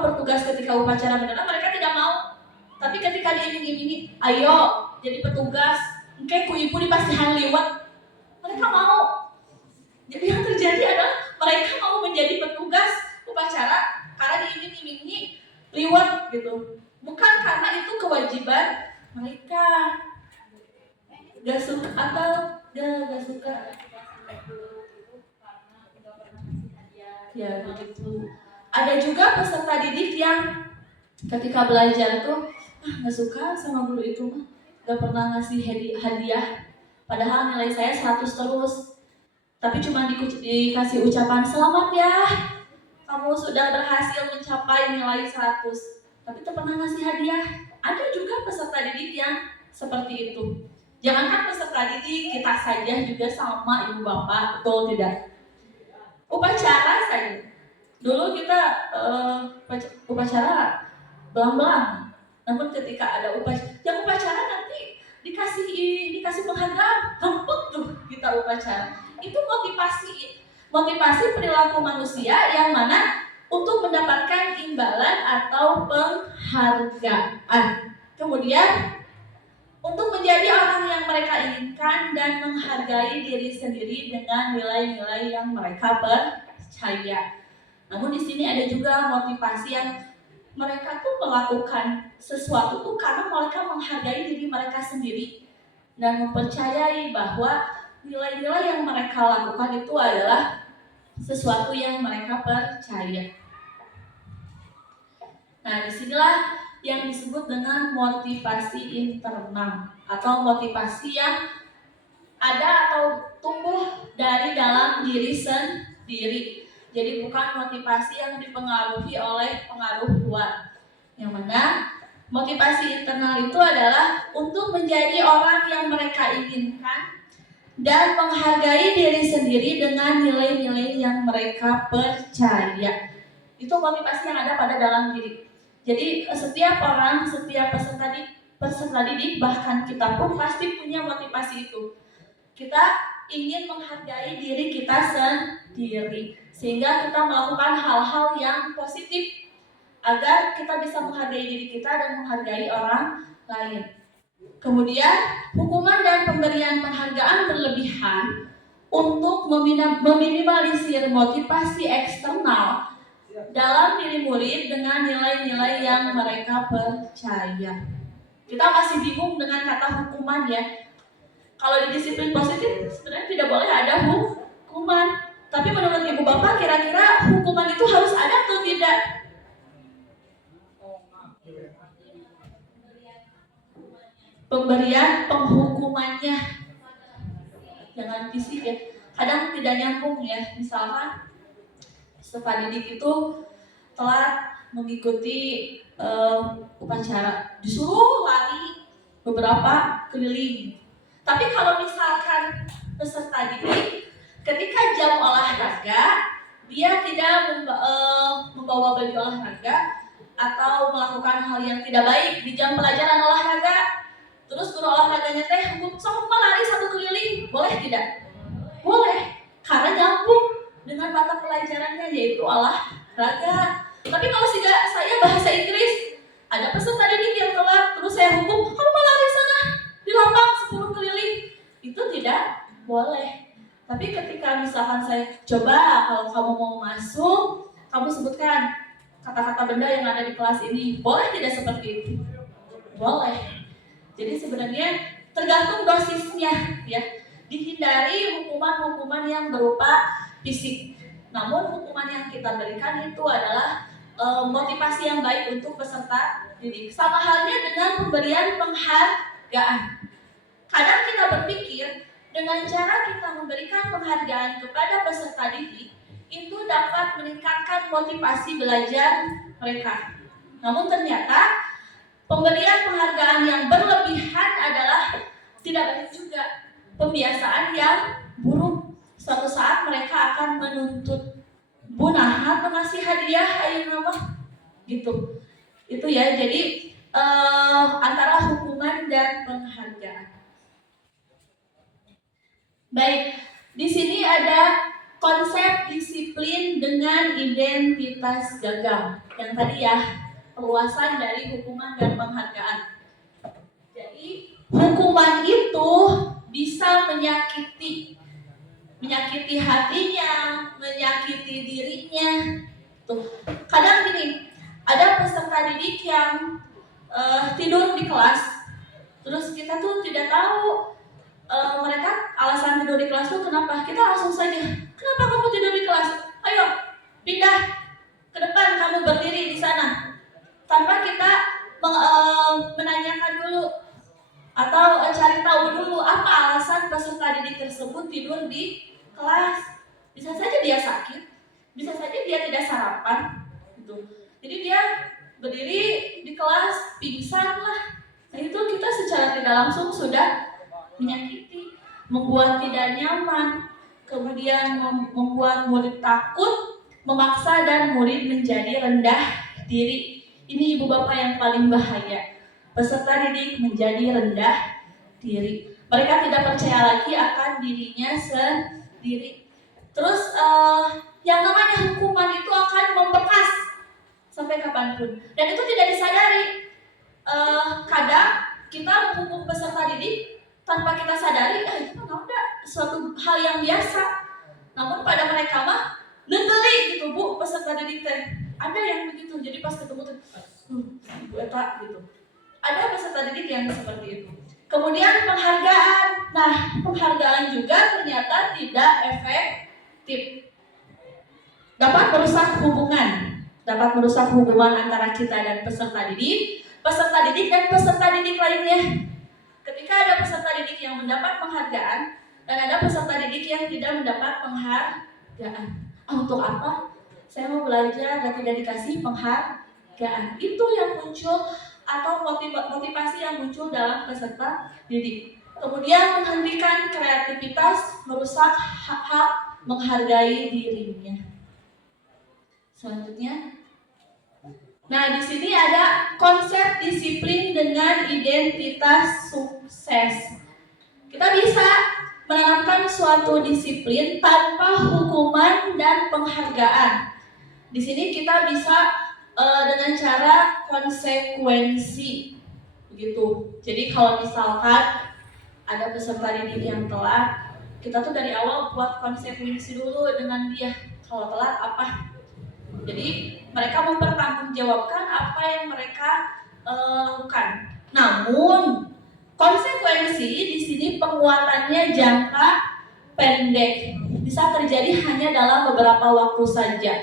bertugas ketika upacara beneran mereka tidak mau. Tapi ketika diiming-imingi, ayo jadi petugas, engke ku ibu dipastihan liwat, mereka mau. Jadi yang terjadi adalah mereka mau menjadi petugas upacara karena diiming-imingi liwat gitu, bukan karena itu kewajiban mereka. Gak suka atau gak suka ya begitu. Ada juga peserta didik yang ketika belajar tuh gak suka sama guru itu mah, gak pernah ngasih hadiah, padahal nilai saya 100 terus, tapi cuma dikasih ucapan selamat ya, kamu sudah berhasil mencapai nilai 100, tapi tak pernah ngasih hadiah. Ada juga peserta didik yang seperti itu. Jangankan peserta didik, kita saja juga sama ibu bapak, betul tidak? Upacara saja. Dulu kita upacara belang-belang. Namun ketika ada upacara nanti dikasih penghargaan, gampang kita upacara. Itu motivasi perilaku manusia yang mana untuk mendapatkan imbalan atau penghargaan. Kemudian untuk menjadi orang yang mereka inginkan dan menghargai diri sendiri dengan nilai-nilai yang mereka percaya. Namun di sini ada juga motivasi yang mereka tuh melakukan sesuatu tuh karena mereka menghargai diri mereka sendiri dan mempercayai bahwa nilai-nilai yang mereka lakukan itu adalah sesuatu yang mereka percaya. Nah, disinilah yang disebut dengan motivasi internal atau motivasi yang ada atau tumbuh dari dalam diri sendiri. Jadi bukan motivasi yang dipengaruhi oleh pengaruh luar. Yang mana motivasi internal itu adalah untuk menjadi orang yang mereka inginkan dan menghargai diri sendiri dengan nilai-nilai yang mereka percaya. Itu motivasi yang ada pada dalam diri. Jadi setiap orang, setiap peserta didik, bahkan kita pun pasti punya motivasi itu. Kita ingin menghargai diri kita sendiri, sehingga kita melakukan hal-hal yang positif agar kita bisa menghargai diri kita dan menghargai orang lain. Kemudian hukuman dan pemberian penghargaan berlebihan untuk meminimalisir motivasi eksternal dalam diri murid dengan nilai-nilai yang mereka percaya. Kita masih bingung dengan kata hukuman ya. Kalau di disiplin positif sebenarnya tidak boleh ada hukuman. Tapi menurut Ibu Bapak kira-kira hukuman itu harus ada atau tidak? Pemberian penghukumannya jangan fisik ya. Kadang tidak nyambung ya. Misalkan peserta didik itu telat mengikuti upacara, disuruh lari beberapa keliling. Tapi kalau misalkan peserta didik ketika jam olahraga dia tidak membawa baju olahraga atau melakukan hal yang tidak baik di jam pelajaran olahraga, terus guru olahraganya hukum sama lari 1 keliling, boleh tidak? Boleh, karena nyambung dengan mata pelajarannya yaitu olahraga. Tapi kalau saya bahasa Inggris, ada peserta didik yang telat, terus saya hukum, kamu lari sana di lapang 10 keliling, itu tidak boleh. Tapi ketika misalkan saya coba, kalau kamu mau masuk, kamu sebutkan kata-kata benda yang ada di kelas ini, boleh tidak seperti itu? Boleh. Jadi sebenarnya tergantung dosisnya ya. Dihindari hukuman-hukuman yang berupa fisik. Namun hukuman yang kita berikan itu adalah motivasi yang baik untuk peserta didik. Sama halnya dengan pemberian penghargaan. Kadang kita berpikir dengan cara kita memberikan penghargaan kepada peserta didik itu dapat meningkatkan motivasi belajar mereka. Namun ternyata pemberian penghargaan yang berlebihan adalah tidak baik juga. Pembiasaan yang buruk. Suatu saat mereka akan menuntut bunahan mengasih hadiah ayo nama gitu. Itu ya. Jadi antara hukuman dan penghargaan. Baik, di sini ada konsep disiplin dengan identitas gagal. Yang tadi ya, perluasan dari hukuman dan penghargaan. Jadi hukuman itu bisa menyakiti hatinya, menyakiti dirinya. Tuh, kadang gini, ada peserta didik yang tidur di kelas, terus kita tuh tidak tahu mereka alasan tidur di kelas tuh kenapa. Kita langsung saja, kenapa kamu tidur di kelas? Ayo pindah ke depan, kamu berdiri di sana. Tanpa kita menanyakan dulu atau cari tahu dulu apa alasan peserta didik tersebut tidur di kelas. Bisa saja dia sakit, bisa saja dia tidak sarapan gitu. Jadi dia berdiri di kelas pingsan lah. Nah itu kita secara tidak langsung sudah menyakiti, membuat tidak nyaman, kemudian membuat murid takut, memaksa dan murid menjadi rendah diri. Ini ibu bapak yang paling bahaya. Peserta didik menjadi rendah diri. Mereka tidak percaya lagi akan dirinya sendiri. Terus yang namanya hukuman itu akan membekas sampai kapanpun. Dan itu tidak disadari. Kadang kita menghukum peserta didik tanpa kita sadari, itu kan udah suatu hal yang biasa. Namun pada mereka mah negeli gitu bu, peserta didik teh. Ada yang begitu. Jadi pas ketemu tuh, ibu eta gitu. Ada peserta didik yang seperti itu. Kemudian penghargaan. Nah, penghargaan juga ternyata tidak efektif. Dapat merusak hubungan antara kita dan peserta didik dan peserta didik lainnya. Ketika ada peserta didik yang mendapat penghargaan dan ada peserta didik yang tidak mendapat penghargaan. Untuk apa? Saya mau belajar dan tidak dikasih penghargaan. Itu yang muncul atau motivasi yang muncul dalam peserta didik. Kemudian menghentikan kreativitas, merusak hak menghargai dirinya. Selanjutnya, nah di sini ada konsep disiplin dengan identitas sukses. Kita bisa menanamkan suatu disiplin tanpa hukuman dan penghargaan. Di sini kita bisa dengan cara konsekuensi, begitu. Jadi kalau misalkan ada peserta didik yang telat, kita tuh dari awal buat konsekuensi dulu dengan dia. Kalau telat apa? Jadi mereka mempertanggungjawabkan apa yang mereka lakukan. Namun konsekuensi di sini penguatannya jangka pendek, bisa terjadi hanya dalam beberapa waktu saja.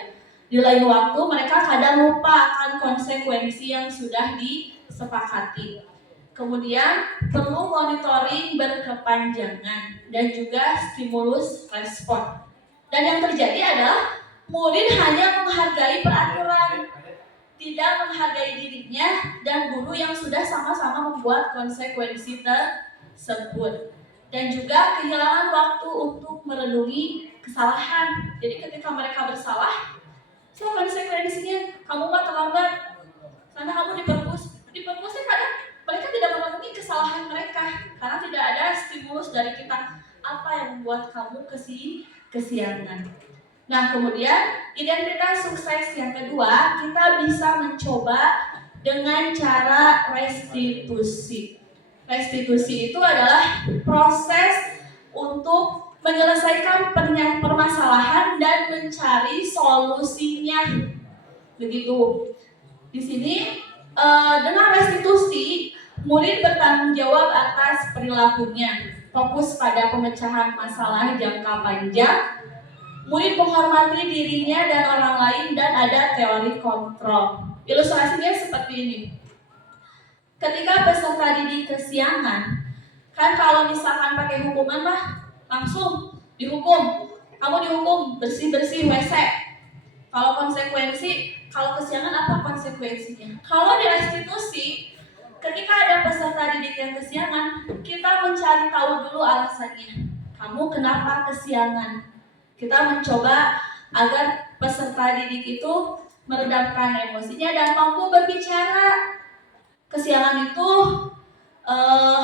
Di lain waktu mereka kadang lupa akan konsekuensi yang sudah disepakati. Kemudian perlu monitoring berkepanjangan dan juga stimulus respon. Dan yang terjadi adalah murid hanya menghargai peraturan, tidak menghargai dirinya dan guru yang sudah sama-sama membuat konsekuensi tersebut. Dan juga kehilangan waktu untuk merenungi kesalahan. Jadi ketika mereka bersalah, so konsekuensinya kamu mah terlambat, karena kamu diperpusnya kadang mereka tidak merenungi kesalahan mereka karena tidak ada stimulus dari kita apa yang membuat kamu kesiangan. Nah kemudian identitas sukses yang kedua, kita bisa mencoba dengan cara restitusi. Restitusi itu adalah proses untuk menyelesaikan permasalahan dan mencari solusinya. Begitu. Di sini dengan restitusi, murid bertanggung jawab atas perilakunya, fokus pada pemecahan masalah jangka panjang. Murid menghormati dirinya dan orang lain dan ada teori kontrol. Ilustrasinya seperti ini. Ketika peserta didik kesiangan, kan kalau misalkan pakai hukuman mah langsung dihukum. Kamu dihukum bersih-bersih WC. Kalau konsekuensi, kalau kesiangan apa konsekuensinya? Kalau di restitusi, ketika ada peserta didik yang kesiangan, kita mencari tahu dulu alasannya. Kamu kenapa kesiangan? Kita mencoba agar peserta didik itu meredamkan emosinya dan mampu berbicara. Kesiangan itu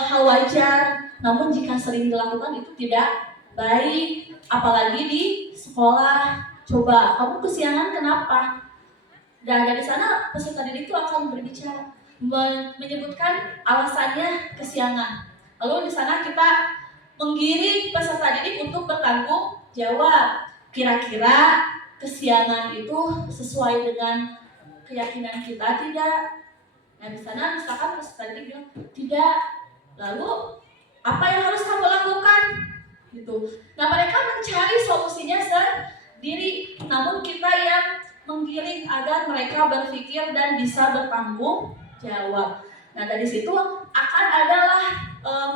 hal wajar, namun jika sering dilakukan itu tidak baik, apalagi di sekolah. Coba kamu kesiangan kenapa? Dan dari sana peserta didik itu akan berbicara, menyebutkan alasannya kesiangan. Lalu di sana kita menggiring peserta didik untuk bertanggung jawab. Kira-kira kesiangan itu sesuai dengan keyakinan kita tidak? Nah di sana misalkan peserta didik bilang tidak. Lalu apa yang harus kamu lakukan? Gitu. Nah mereka mencari solusinya sendiri. Namun kita yang menggiring agar mereka berpikir dan bisa bertanggung jawab. Nah dari situ akan adalah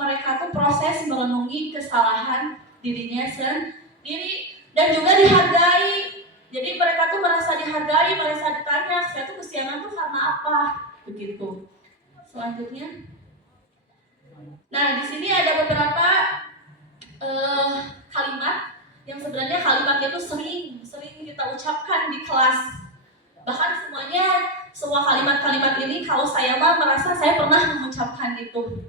mereka tuh proses merenungi kesalahan dirinya sendiri dan juga dihargai. Jadi mereka tuh merasa dihargai, merasa ditanya, saya tuh kesiangan tuh karena apa? Begitu. Selanjutnya, nah di sini ada beberapa kalimat yang sebenarnya kalimatnya itu sering kita ucapkan di kelas. Bahkan semua kalimat-kalimat ini kalau saya merasa saya pernah mengucapkan itu.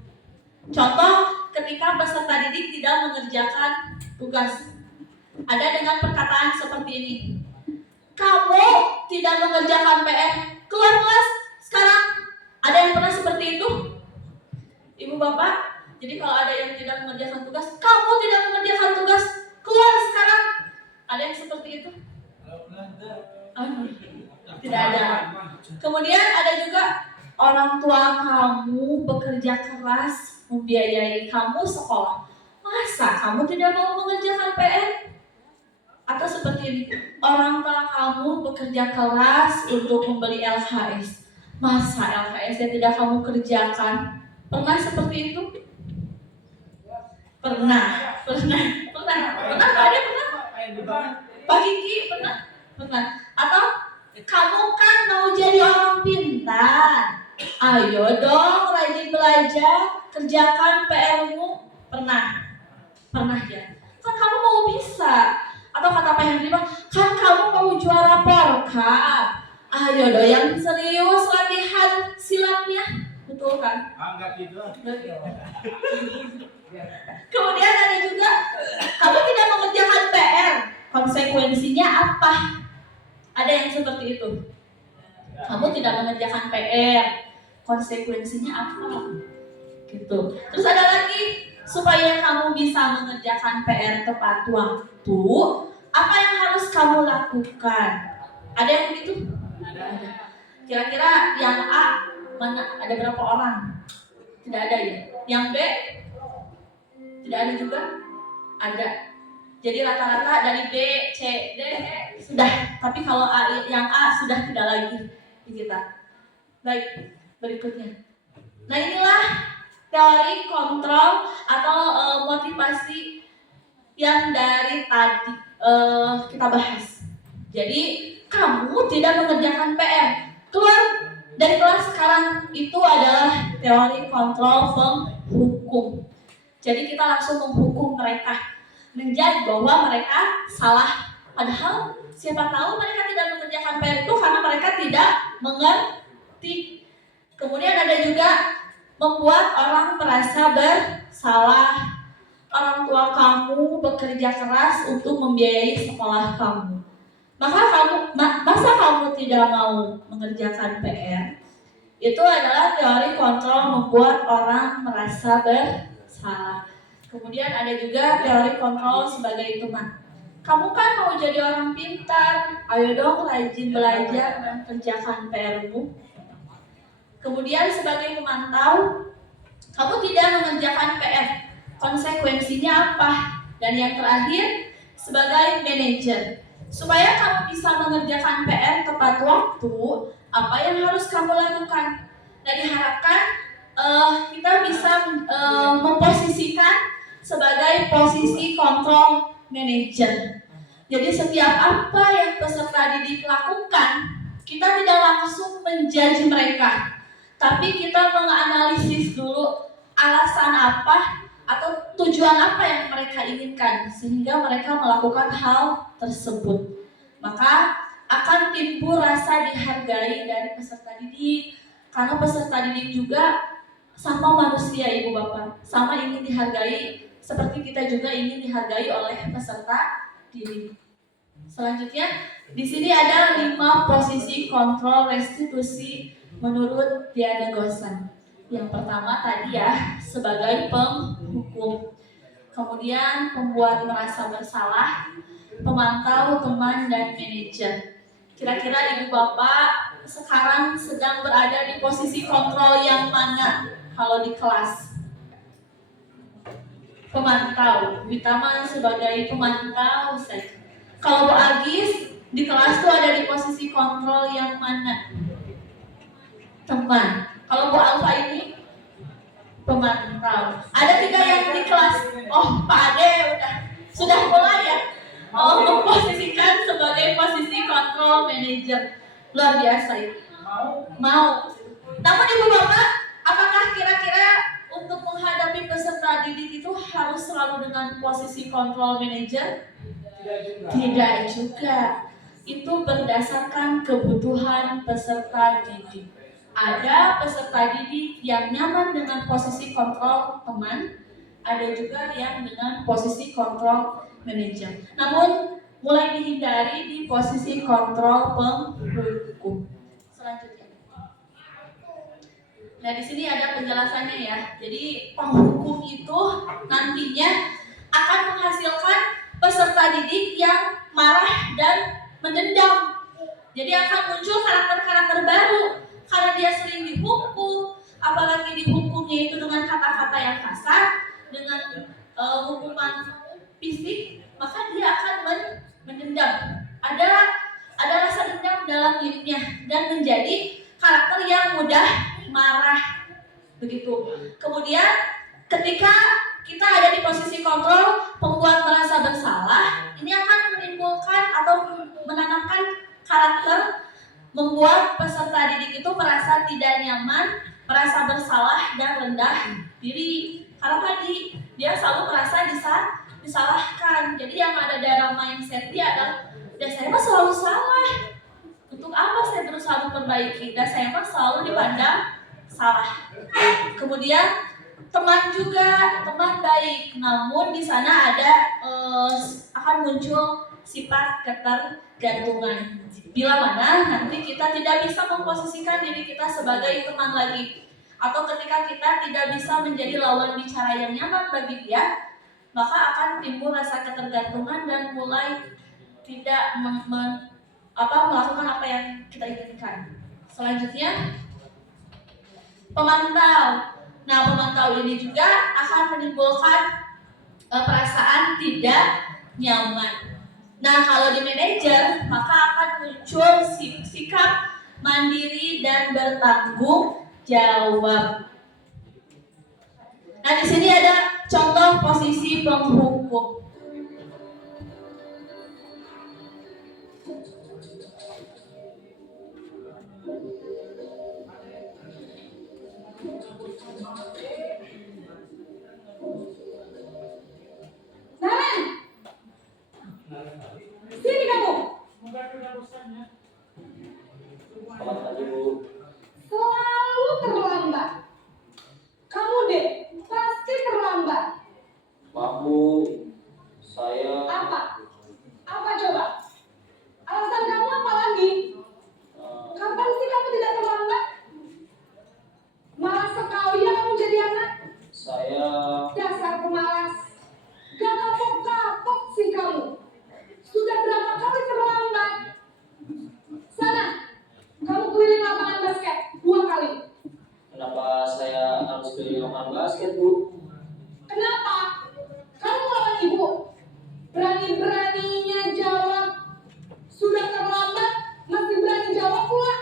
Contoh, ketika peserta didik tidak mengerjakan tugas? Ada dengan perkataan seperti ini. Kamu tidak mengerjakan PR, keluar kelas sekarang. Ada yang pernah seperti itu? Ibu bapak, jadi kalau ada yang tidak mengerjakan tugas, kamu tidak mengerjakan tugas, keluar sekarang. Ada yang seperti itu? Tidak ada. Kemudian ada juga orang tua kamu bekerja keras membiayai kamu sekolah. Masa kamu tidak mau mengerjakan PR? Atau seperti ini, orang tua kamu bekerja keras untuk membeli LHS. Masa LHS yang tidak kamu kerjakan? Pernah seperti itu? Pernah. Pak Ade pernah? Pak Kiki pernah. Atau kamu kan mau jadi orang pintar, ayo dong rajin belajar, kerjakan PR-mu. Pernah ya? Kan kamu mau bisa. Atau kata Pak Henry, kan kamu mau juara Porka, ayo dong yang serius latihan silatnya. Betul kan? Enggak gitu. Kemudian ada juga, kamu tidak mengerjakan PR, konsekuensinya apa? Ada yang seperti itu. Kamu tidak mengerjakan PR, konsekuensinya apa? Gitu. Terus ada lagi, supaya kamu bisa mengerjakan PR tepat waktu, apa yang harus kamu lakukan? Ada yang begitu? Ada. Kira-kira yang A mana? Ada berapa orang? Tidak ada ya. Yang B tidak ada juga? Ada. Jadi rata-rata dari B, C, D, E sudah. Tapi kalau yang A sudah tidak lagi di kita. Baik, berikutnya. Nah inilah teori kontrol atau motivasi yang dari tadi kita bahas. Jadi kamu tidak mengerjakan PR, keluar dari kelas sekarang. Itu adalah teori kontrol penghukum. Jadi kita langsung menghukum mereka, menjudge bahwa mereka salah. Padahal siapa tahu mereka tidak mengerjakan PR itu karena mereka tidak mengerti. Kemudian ada juga membuat orang merasa bersalah. Orang tua kamu bekerja keras untuk membiayai sekolah kamu. Masa kamu tidak mau mengerjakan PR? Itu adalah teori kontrol membuat orang merasa bersalah. Kemudian ada juga teori kontrol sebagai teman. Kamu kan mau jadi orang pintar, ayo dong rajin belajar dan kerjakan PR-mu. Kemudian sebagai pemantau, kamu tidak mengerjakan PR, konsekuensinya apa? Dan yang terakhir, sebagai manajer, supaya kamu bisa mengerjakan PR tepat waktu, apa yang harus kamu lakukan? Dan diharapkan kita bisa memposisikan sebagai posisi kontrol manajer. Jadi setiap apa yang peserta didik lakukan, kita tidak langsung menjudge mereka, tapi kita menganalisis dulu alasan apa atau tujuan apa yang mereka inginkan sehingga mereka melakukan hal tersebut. Maka akan timbul rasa dihargai dari peserta didik, karena peserta didik juga sama manusia ibu bapak, sama ingin dihargai seperti kita juga ingin dihargai oleh peserta didik. Selanjutnya di sini ada 5 posisi kontrol restitusi menurut Diana Gosan. Yang pertama tadi ya, sebagai penghukum. Kemudian pembuat merasa bersalah, pemantau, teman, dan manajer. Kira-kira ibu bapak sekarang sedang berada di posisi kontrol yang mana kalau di kelas? Pemantau. Witama sebagai pemantau saja. Kalau Bu Agis di kelas tuh ada di posisi kontrol yang mana? Teman. Kalau Bu Alfa ini pemantau. Ada 3 yang di kelas. Oh, Pak Ade sudah mulai ya. Memposisikan sebagai posisi kontrol manager. Luar biasa ya. Mau. Namun ibu bapak, apakah kira-kira untuk menghadapi peserta didik itu harus selalu dengan posisi kontrol manager? Tidak juga. Itu berdasarkan kebutuhan peserta didik. Ada peserta didik yang nyaman dengan posisi kontrol teman, ada juga yang dengan posisi control manager. Namun mulai dihindari di posisi kontrol penghukum. Selanjutnya. Nah, di sini ada penjelasannya ya. Jadi penghukum itu nantinya akan menghasilkan peserta didik yang marah dan mendendam. Jadi akan muncul karakter-karakter baru karena dia sering dihukum, apalagi dihukumnya itu dengan kata-kata yang kasar, dengan hukuman fisik, maka dia akan mendendam. Ada rasa dendam dalam dirinya dan menjadi karakter yang mudah marah. Begitu. Kemudian ketika kita ada di posisi kontrol, pembuat merasa bersalah, ini akan menimbulkan atau menanamkan karakter membuat peserta didik itu merasa tidak nyaman, merasa bersalah dan rendah diri. Karena tadi dia selalu merasa disalahkan. Jadi yang ada dalam mindset dia adalah, dan saya mah selalu salah. Untuk apa saya berusaha memperbaiki? Dan saya mah selalu dipandang salah. Kemudian teman juga, teman baik, namun di sana ada akan muncul sifat ketergantungan. Bila mana nanti kita tidak bisa memposisikan diri kita sebagai teman lagi, atau ketika kita tidak bisa menjadi lawan bicara yang nyaman bagi dia, maka akan timbul rasa ketergantungan dan mulai tidak melakukan apa yang kita inginkan. Selanjutnya, pemantau. Nah, pemantau ini juga akan menimbulkan perasaan tidak nyaman. Nah, kalau di manajer, maka akan muncul sikap mandiri dan bertanggung jawab. Nah, di sini ada contoh posisi penghukum. Naren, sini kamu. Selamat pagi, Bu. Selalu terlambat. Kamu deh, pasti terlambat. Maaf, Bu. Saya Apa? Apa coba? Alasan kamu apa lagi? Kapan sih kamu tidak terlambat? Malas sekali ya kamu jadi anak. saya Dasar pemalas. Gak kapok-kapok sih kamu. Sudah berapa kali terlambat? Sana, kamu keliling lapangan basket 2 kali. kenapa saya harus beli lapangan basket, Bu? Kenapa? Kamu lawan ibu. Berani-beraninya jawab. Sudah terlambat, masih berani jawab pula.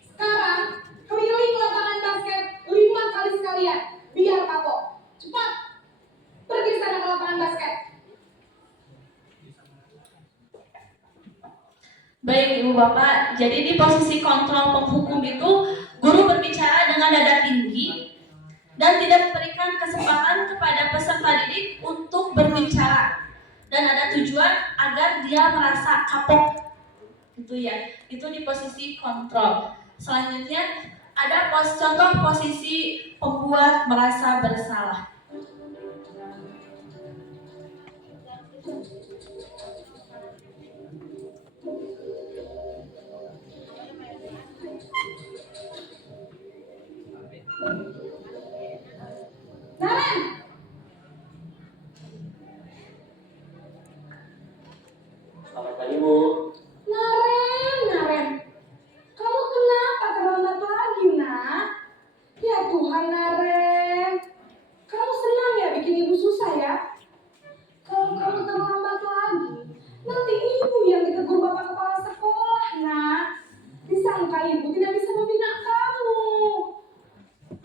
Sekarang, keliling lapangan basket 5 kali sekalian. Biar kapok. Cepat. Pergi sana ke lapangan basket. Baik Ibu Bapak, jadi di posisi kontrol penghukum itu guru berbicara dengan nada tinggi dan tidak memberikan kesempatan kepada peserta didik untuk berbicara, dan ada tujuan agar dia merasa kapok, gitu ya. Itu di posisi kontrol. Selanjutnya ada contoh posisi pembuat merasa bersalah. Naren, Selamat pagi, Bu. Naren. Kamu kenapa terlambat lagi, nak? Ya Tuhan, Naren. Kamu senang ya bikin ibu susah ya? Kalau kamu terlambat lagi, nanti ibu yang ditegur bapak kepala sekolah, nak. Disangka ibu tidak bisa membina kamu.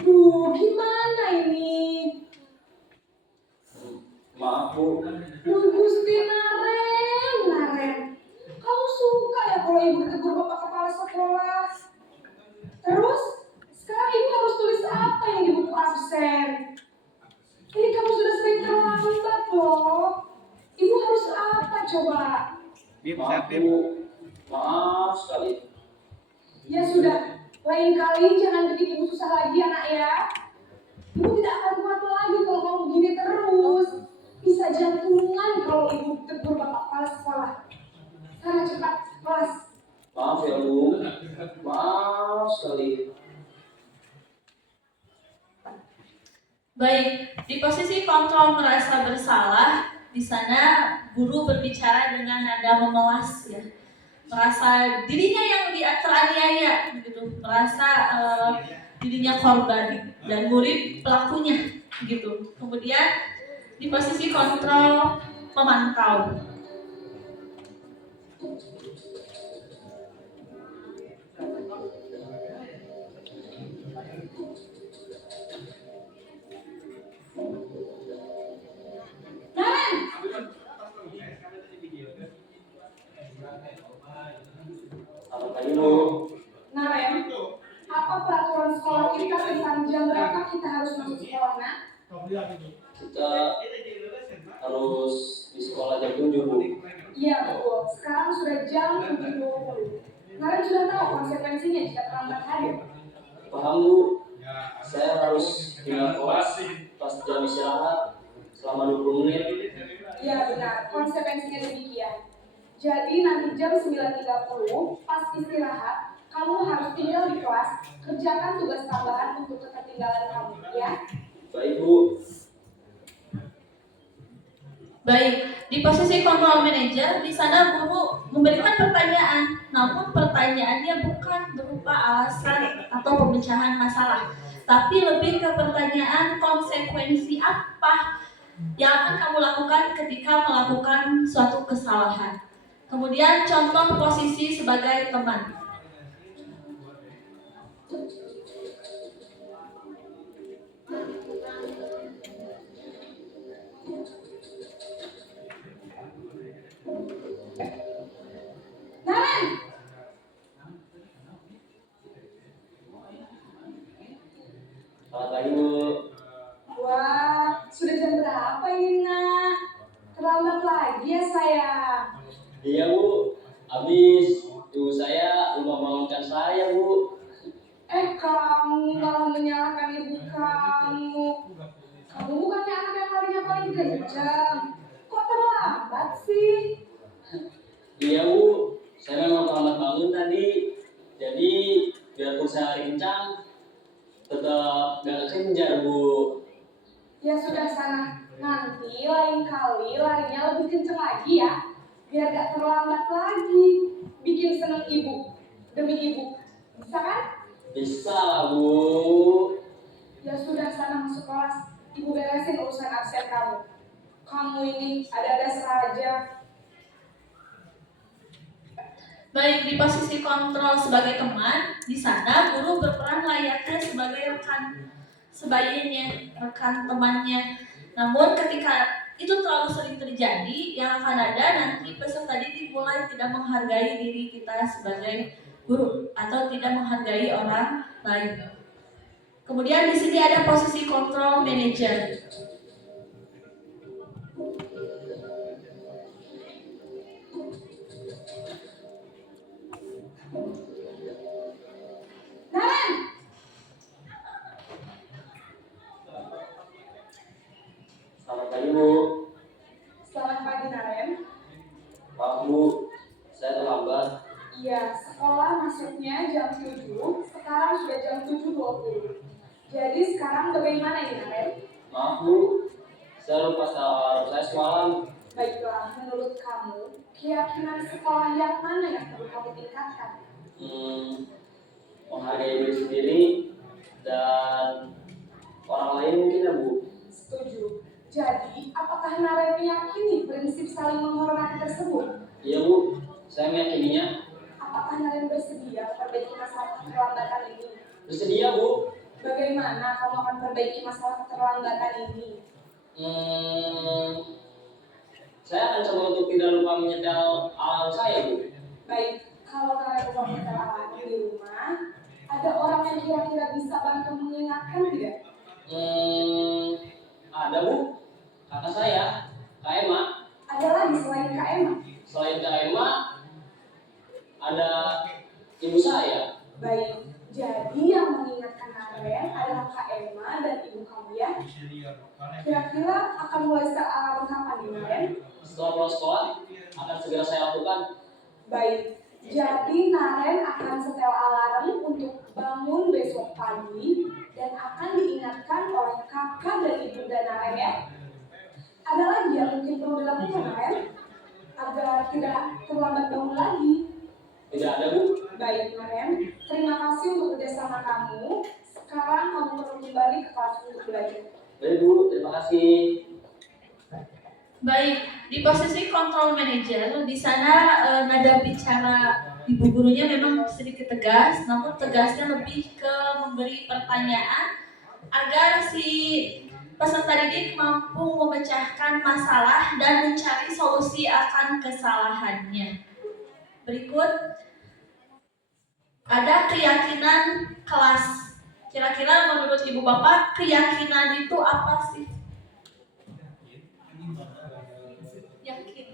Duh, gimana ini? Maaf, Bu. Duh, Gusti Naren. Kamu suka ya kalau ibu ditegur bapak kepala sekolah? Terus, sekarang ibu harus tulis apa yang di buku absen? Ini kamu sudah sering terlambat loh. Ibu harus apa coba? Maaf, Bu. Maaf sekali. Ya sudah, lain kali jangan bikin ibu susah lagi anak ya. Ibu tidak akan kuat lagi begini terus. Bisa jantungan kalau ibu tegur bapak kepala sekolah. Sana cepat kelas. Maaf ya Bu, maaf sekali. Baik, di posisi kontrol merasa bersalah, di sana guru berbicara dengan nada memelas ya. Merasa dirinya yang teraniaya gitu, merasa dirinya korban dan murid pelakunya gitu. Kemudian di posisi kontrol memantau. Naren, Selamat pagi Bu. Naren, apa peraturan sekolah kita tentang jam berapa kita harus masuk sekolah, nak? Kita harus di sekolah jam 7 Bu. Iya betul, sekarang sudah jam 7.20. Naren sudah tahu konsekuensinya jika terlambat hadir. Paham Bu? Saya harus tinggal kelas pas jam istirahat selama 20 menit. Iya benar, konsekuensinya demikian. Jadi nanti jam 9.30 pas istirahat, kamu harus tinggal di kelas, kerjakan tugas tambahan untuk ketertinggalan kamu, ya. Baik Bu. Baik, di posisi kontrol manajer, di sana guru memberikan pertanyaan, namun pertanyaannya bukan berupa alasan atau pemecahan masalah, tapi lebih ke pertanyaan konsekuensi apa yang akan kamu lakukan ketika melakukan suatu kesalahan. Kemudian contoh posisi sebagai teman. Naren, Selamat pagi Bu. wah, sudah jam berapa ini, nak? Terlambat lagi ya, sayang. Iya Bu. Habis ibu saya lupa bangunkan saya Bu. Kamu malah menyalahkan ibu kamu. Kamu bukannya anak yang paling kencang. Kok terlambat sih? Iya Bu. Saya memang terlambat bangun tadi. Jadi biarpun saya hari kencang, tetap gak kejar Bu. Ya sudah sana. Nanti lain kali larinya lebih kencang lagi ya. Biar gak terlambat lagi. Bikin seneng ibu. Demi ibu. Bisa kan? Bisa Bu. Ya sudah sana masuk kelas. Ibu beresin urusan absen kamu. Kamu ini ada-ada saja. Baik, di posisi kontrol sebagai teman, di sana guru berperan layaknya sebagai rekan sebayanya, rekan temannya. Namun ketika itu terlalu sering terjadi, yang akan ada nanti peserta didik mulai tidak menghargai diri kita sebagai guru atau tidak menghargai orang lain. Kemudian di sini ada posisi kontrol manager. Naren, Selamat pagi Bu. selamat pagi Naren. Maaf Bu, saya terlambat. Iya, sekolah masuknya jam 7, sekarang sudah jam 7.20. Jadi sekarang bagaimana ini Naren? Maaf Bu, saya lupa salah saya semalam. Baiklah, menurut kamu, keyakinan sekolah yang mana yang perlu kamu tingkatkan? Menghargai diri sendiri dan orang lain mungkin ya Bu. Setuju. Jadi, apakah Naren meyakini prinsip saling menghormati tersebut? Iya Bu, saya meyakininya. Apakah Naren bersedia memperbaiki masalah keterlambatan ini? Bersedia Bu. Bagaimana kamu akan perbaiki masalah keterlambatan ini? Saya akan coba untuk tidak lupa menyetel alarm saya Bu. Baik, kalau Naren lupa menyetel alarm di rumah, ada orang yang kira-kira bisa bantu mengingatkan tidak? Ada Bu, kakak saya, Kak Emma. Ada lagi selain Kak Emma? Selain Kak Emma, ada ibu saya. Baik, jadi Jadi yang mengingatkan Naren adalah Kak Emma dan ibu kamu ya. Kira-kira akan mulai alarm kapan nih Naren? Setelah pulang sekolah akan segera saya lakukan. Baik, jadi Naren akan setel alarm untuk bangun besok pagi dan akan diingatkan oleh kakak dan ibunda Naren ya. Ada lagi yang mungkin perlu dilakukan Naren agar tidak terlambat bangun lagi? Tidak ada, Bu. Baik Naren, terima kasih untuk kerjasama kamu. Sekarang kamu perlu kembali ke kelas untuk belajar. Baik, Bu. Terima kasih. Baik, di posisi control manager, di sana nada bicara ibu gurunya memang sedikit tegas, namun tegasnya lebih ke memberi pertanyaan agar si peserta didik mampu memecahkan masalah dan mencari solusi akan kesalahannya. Berikut ada keyakinan kelas. Kira-kira menurut ibu bapak keyakinan itu apa sih? Yakin.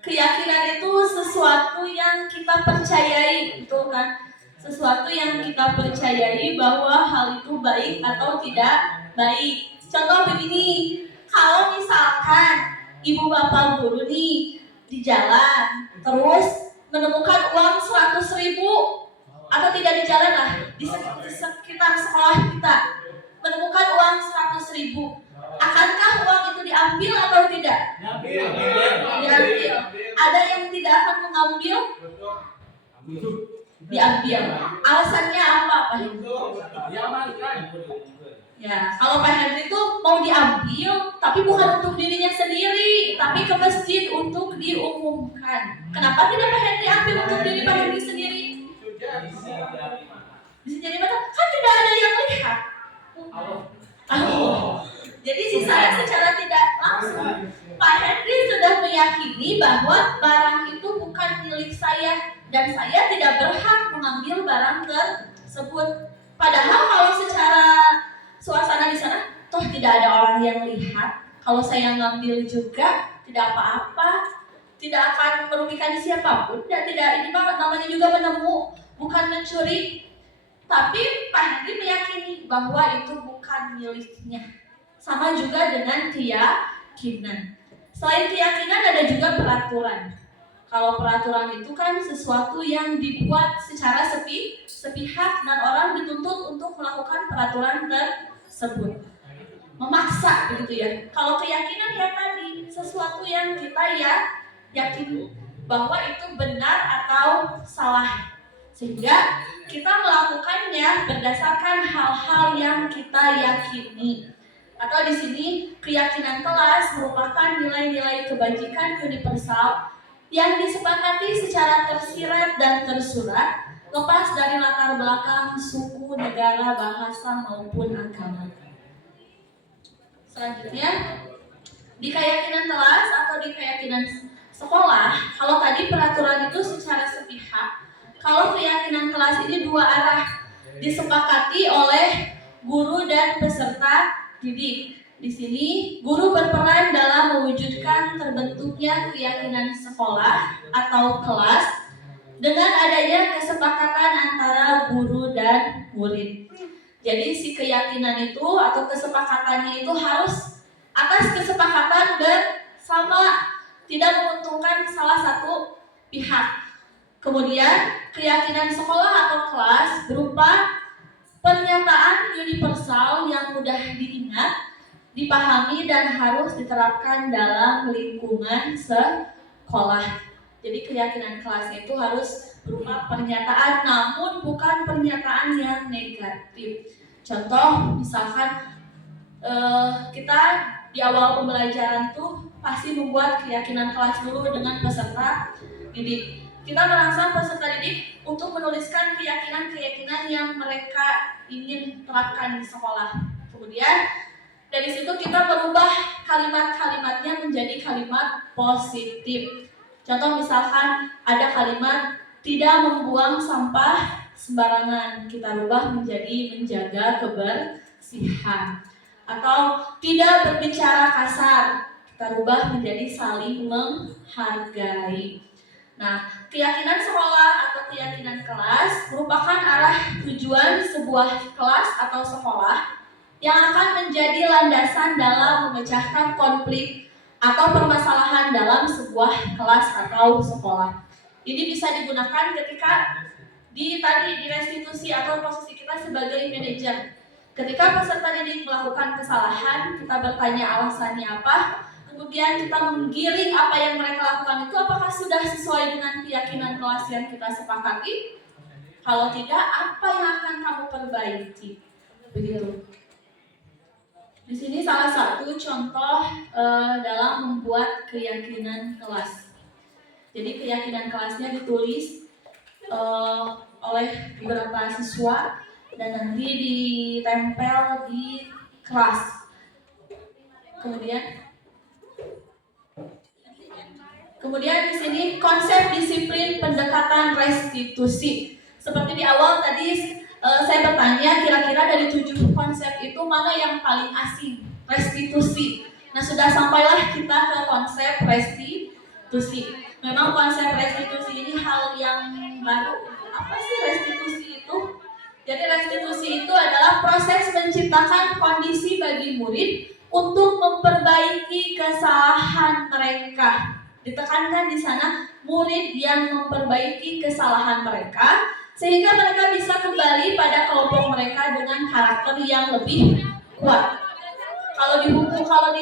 Keyakinan itu sesuatu yang kita percayai, betul kan? Sesuatu yang kita percayai bahwa hal itu baik atau tidak baik. Contoh begini, kalau misalkan ibu bapak guru nih di jalan, terus menemukan uang 100.000 atau tidak di jalan lah, di sekitar sekolah kita menemukan uang 100.000, akankah uang itu diambil atau tidak? Diambil. Ada yang tidak akan mengambil? Diambil. Alasannya apa, Pak Hendri? Ya, kalau Pak Hendri itu mau diambil, tapi bukan untuk dirinya sendiri, tapi ke masjid untuk diumumkan. Kenapa tidak Pak Hendri ambil untuk diri Pak Hendri sendiri? Bisa jadi macam kan tidak ada yang lihat. Jadi saya secara tidak langsung Pak Hendri sudah meyakini bahwa barang itu bukan milik saya dan saya tidak berhak mengambil barang tersebut. Padahal kalau secara suasana di sana toh tidak ada orang yang lihat. Kalau saya ngambil juga tidak apa-apa, tidak akan merugikan siapapun. Dan tidak, ini banget namanya juga menemu, bukan mencuri. Tapi Pak Hendri meyakini bahwa itu bukan miliknya. Sama juga dengan keyakinan. Selain keyakinan ada juga peraturan. Kalau peraturan itu kan sesuatu yang dibuat secara sepihak dan orang dituntut untuk melakukan peraturan tersebut. Memaksa begitu ya. Kalau keyakinan ya tadi sesuatu yang kita yakini bahwa itu benar atau salah. Sehingga kita melakukannya berdasarkan hal-hal yang kita yakini. Atau di sini keyakinan kelas merupakan nilai-nilai kebajikan universal yang disepakati secara tersirat dan tersurat, lepas dari latar belakang suku, negara, bahasa maupun agama. Selanjutnya, di keyakinan kelas atau di keyakinan sekolah, kalau tadi peraturan itu secara sepihak, kalau keyakinan kelas ini dua arah, disepakati oleh guru dan peserta didik. Di sini guru berperan dalam mewujudkan terbentuknya keyakinan sekolah atau kelas dengan adanya kesepakatan antara guru dan murid. Jadi si keyakinan itu atau kesepakatannya itu harus atas kesepakatan bersama, tidak menguntungkan salah satu pihak. Kemudian keyakinan sekolah atau kelas berupa pernyataan universal yang mudah diingat, dipahami dan harus diterapkan dalam lingkungan sekolah. Jadi keyakinan kelas itu harus berupa pernyataan, namun bukan pernyataan yang negatif. Contoh, misalkan kita di awal pembelajaran tuh pasti membuat keyakinan kelas dulu dengan peserta didik. Kita merangsang peserta didik untuk menuliskan keyakinan-keyakinan yang mereka ingin terapkan di sekolah. Kemudian dari situ kita merubah kalimat-kalimatnya menjadi kalimat positif. Contoh misalkan ada kalimat tidak membuang sampah sembarangan, kita rubah menjadi menjaga kebersihan. Atau tidak berbicara kasar, kita rubah menjadi saling menghargai. Nah, keyakinan sekolah atau keyakinan kelas merupakan arah tujuan sebuah kelas atau sekolah yang akan menjadi landasan dalam memecahkan konflik atau permasalahan dalam sebuah kelas atau sekolah. Ini bisa digunakan ketika di restitusi atau posisi kita sebagai manajer. Ketika peserta didik melakukan kesalahan, kita bertanya alasannya apa, kemudian kita menggiring apa yang mereka lakukan itu apakah sudah sesuai dengan keyakinan kelas yang kita sepakati. Kalau tidak, apa yang akan kamu perbaiki? Begitu. Di sini salah satu contoh dalam membuat keyakinan kelas. Jadi keyakinan kelasnya ditulis oleh beberapa siswa dan nanti ditempel di kelas. Kemudian di sini konsep disiplin pendekatan restitusi. Seperti di awal tadi saya bertanya kira-kira dari 7 konsep itu mana yang paling asing? Restitusi. Nah, sudah sampailah kita ke konsep restitusi. Memang konsep restitusi ini hal yang baru. Apa sih restitusi itu? Jadi restitusi itu adalah proses menciptakan kondisi bagi murid untuk memperbaiki kesalahan mereka. Ditekankan di sana murid yang memperbaiki kesalahan mereka sehingga mereka bisa kembali pada kelompok mereka dengan karakter yang lebih kuat. Kalau di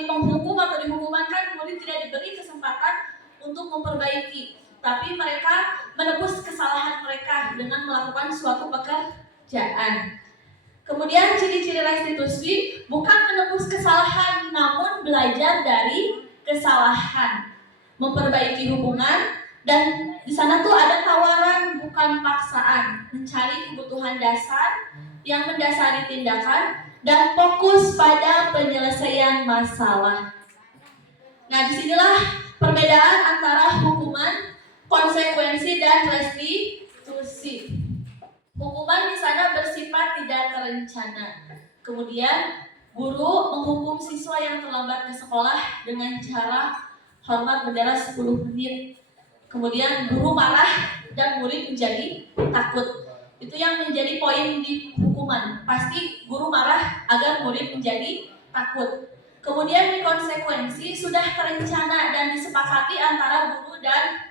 penghukum atau di hukuman kan murid tidak diberi kesempatan untuk memperbaiki, tapi mereka menebus kesalahan mereka dengan melakukan suatu pekerjaan. Kemudian ciri-ciri restitusi bukan menebus kesalahan, namun belajar dari kesalahan, memperbaiki hubungan, dan di sana tuh ada tawaran bukan paksaan, mencari kebutuhan dasar yang mendasari tindakan dan fokus pada penyelesaian masalah. Nah, disinilah perbedaan antara hukuman, konsekuensi, dan restitusi. Hukuman di sana bersifat tidak terencana. Kemudian guru menghukum siswa yang terlambat ke sekolah dengan cara hormat bendera 10 menit. Kemudian guru marah dan murid menjadi takut. Itu yang menjadi poin di hukuman. Pasti guru marah agar murid menjadi takut. Kemudian di konsekuensi sudah terencana dan disepakati antara guru dan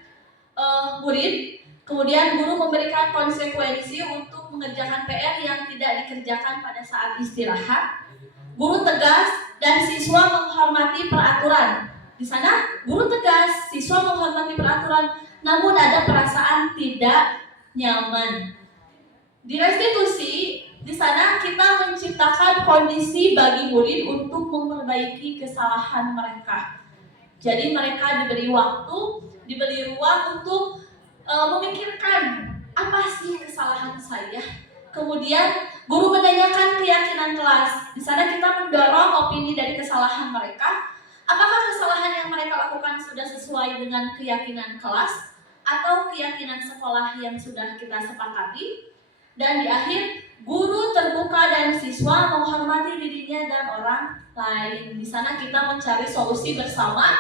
murid. Kemudian guru memberikan konsekuensi untuk mengerjakan PR yang tidak dikerjakan pada saat istirahat. Guru tegas dan siswa menghormati peraturan. Di sana guru tegas, siswa menghormati peraturan, namun ada perasaan tidak nyaman. Di restitusi, di sana kita menciptakan kondisi bagi murid untuk memperbaiki kesalahan mereka. Jadi mereka diberi waktu, diberi ruang untuk memikirkan apa sih kesalahan saya. Kemudian guru menanyakan keyakinan kelas. Di sana kita mendorong opini dari kesalahan mereka. Apakah kesalahan yang mereka lakukan sudah sesuai dengan keyakinan kelas atau keyakinan sekolah yang sudah kita sepakati? Dan di akhir, guru terbuka dan siswa menghormati dirinya dan orang lain. Di sana kita mencari solusi bersama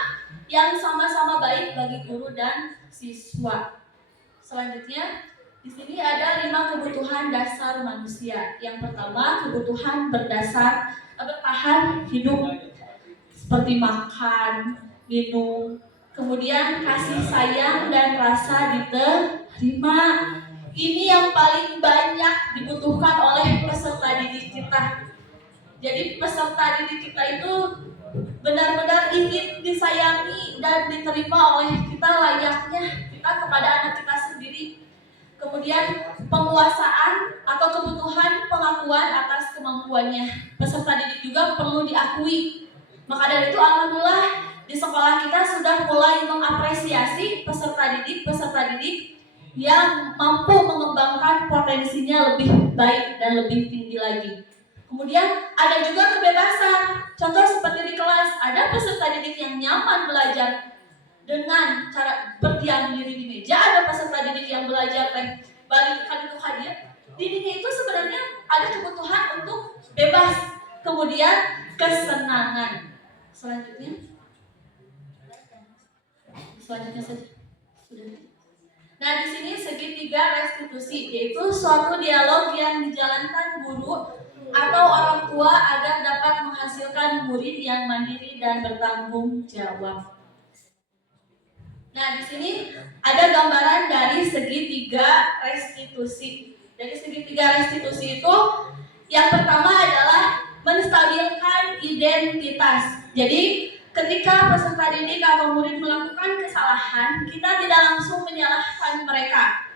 yang sama-sama baik bagi guru dan siswa. Selanjutnya, di sini ada 5 kebutuhan dasar manusia. Yang pertama, kebutuhan bertahan hidup, seperti makan, minum, kemudian kasih sayang dan rasa diterima. Ini yang paling banyak dibutuhkan oleh peserta didik kita. Jadi peserta didik kita itu benar-benar ingin disayangi dan diterima oleh kita layaknya kita kepada anak kita sendiri. Kemudian penguasaan atau kebutuhan pengakuan atas kemampuannya. Peserta didik juga perlu diakui. Maka dari itu alhamdulillah di sekolah kita sudah mulai mengapresiasi peserta didik yang mampu mengembangkan potensinya lebih baik dan lebih tinggi lagi. Kemudian ada juga kebebasan. Contoh seperti di kelas, ada peserta didik yang nyaman belajar dengan cara berdiam diri di meja, ada peserta didik yang belajar balik kali itu hadir. Didiknya itu sebenarnya ada kebutuhan untuk bebas. Kemudian kesenangan. Selanjutnya saja. Sudah. Nah, di sini segitiga restitusi, yaitu suatu dialog yang dijalankan guru atau orang tua agar dapat menghasilkan murid yang mandiri dan bertanggung jawab. Nah, di sini ada gambaran dari segitiga restitusi. Dari segitiga restitusi itu, yang pertama adalah menstabilkan identitas. Jadi, ketika peserta didik atau murid melakukan kesalahan, kita tidak langsung menyalahkan mereka.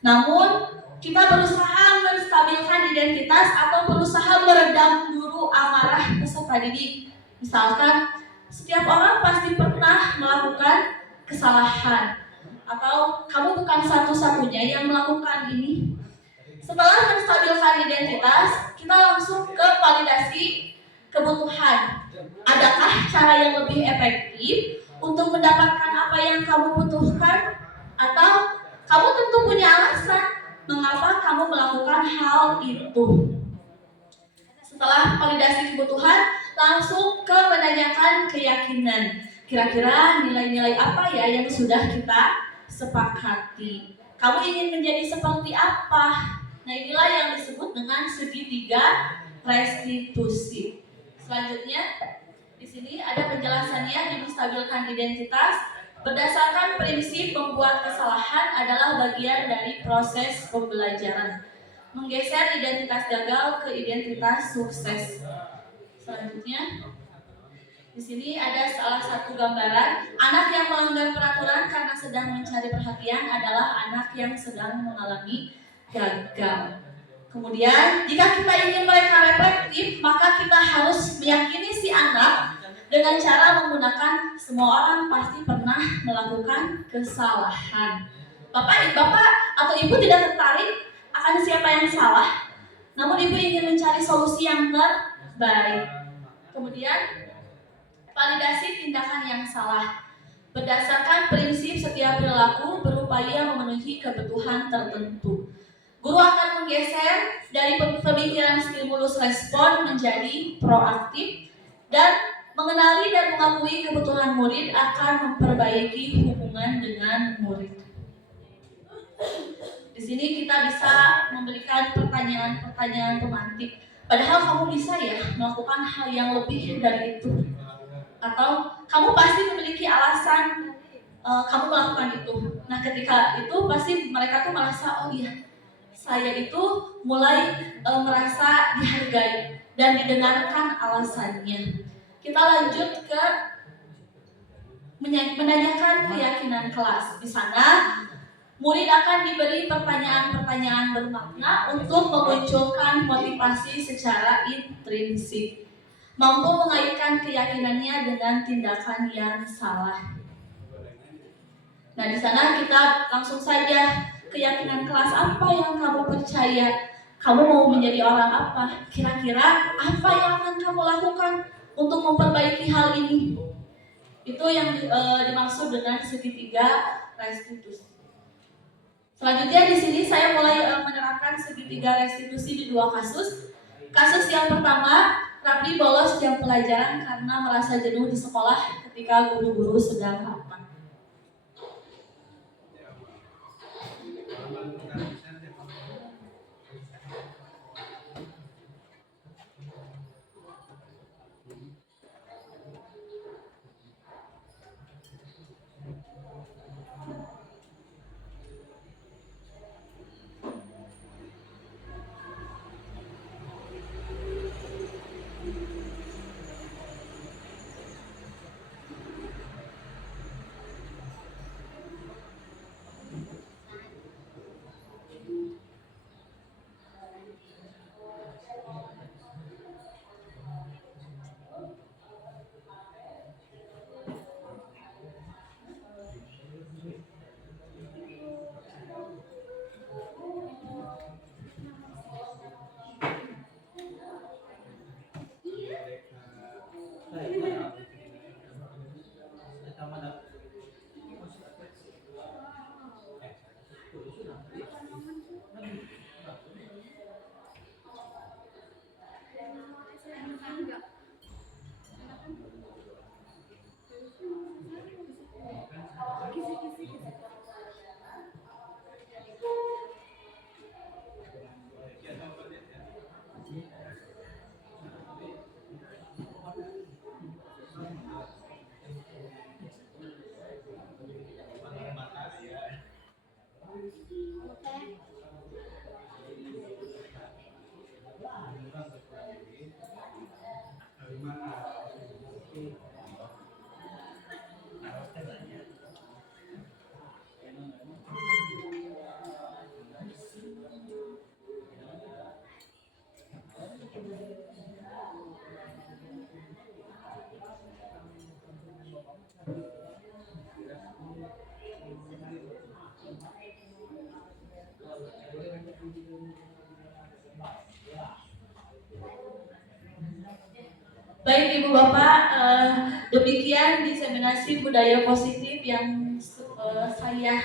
Namun, kita berusaha menstabilkan identitas atau berusaha meredam dulu amarah peserta didik. Misalkan, setiap orang pasti pernah melakukan kesalahan, atau kamu bukan satu-satunya yang melakukan ini. Setelah menstabilkan identitas, kita langsung ke validasi kebutuhan. Adakah cara yang lebih efektif untuk mendapatkan apa yang kamu butuhkan? Atau kamu tentu punya alasan mengapa kamu melakukan hal itu. Setelah validasi kebutuhan, langsung ke menanyakan keyakinan. Kira-kira nilai-nilai apa ya yang sudah kita sepakati? Kamu ingin menjadi seperti apa? Nah, inilah yang disebut dengan segitiga restitusi. Selanjutnya, di sini ada penjelasannya. Menstabilkan identitas berdasarkan prinsip membuat kesalahan adalah bagian dari proses pembelajaran. Menggeser identitas gagal ke identitas sukses. Selanjutnya, di sini ada salah satu gambaran. Anak yang melanggar peraturan karena sedang mencari perhatian adalah anak yang sedang mengalami gagal. Kemudian, jika kita ingin mereka reflektif, maka kita harus meyakini si anak dengan cara menggunakan semua orang pasti pernah melakukan kesalahan. Bapak atau ibu tidak tertarik akan siapa yang salah, namun ibu ingin mencari solusi yang terbaik. Kemudian, validasi tindakan yang salah. Berdasarkan prinsip setiap perilaku berupaya memenuhi kebutuhan tertentu. Guru akan menggeser dari pemikiran stimulus respon menjadi proaktif dan mengenali dan mengakui kebutuhan murid akan memperbaiki hubungan dengan murid. Di sini kita bisa memberikan pertanyaan-pertanyaan pemantik. Padahal kamu bisa ya melakukan hal yang lebih dari itu. Atau kamu pasti memiliki alasan kamu melakukan itu. Nah, ketika itu pasti mereka tuh merasa, oh iya, saya itu mulai merasa dihargai dan didengarkan alasannya. Kita lanjut ke menanyakan keyakinan kelas. Di sana, murid akan diberi pertanyaan-pertanyaan bermakna untuk memunculkan motivasi secara intrinsik. Mampu mengaitkan keyakinannya dengan tindakan yang salah. Nah, di sana kita langsung saja, keyakinan kelas apa yang kamu percaya? Kamu mau menjadi orang apa? Kira-kira apa yang akan kamu lakukan untuk memperbaiki hal ini? Itu yang dimaksud dengan segitiga restitusi. Selanjutnya di sini saya mulai menerapkan segitiga restitusi di 2 kasus. Kasus yang pertama, Rafli bolos jam pelajaran karena merasa jenuh di sekolah ketika guru-guru sedang rapat. Baik Ibu Bapak, demikian diseminasi budaya positif yang saya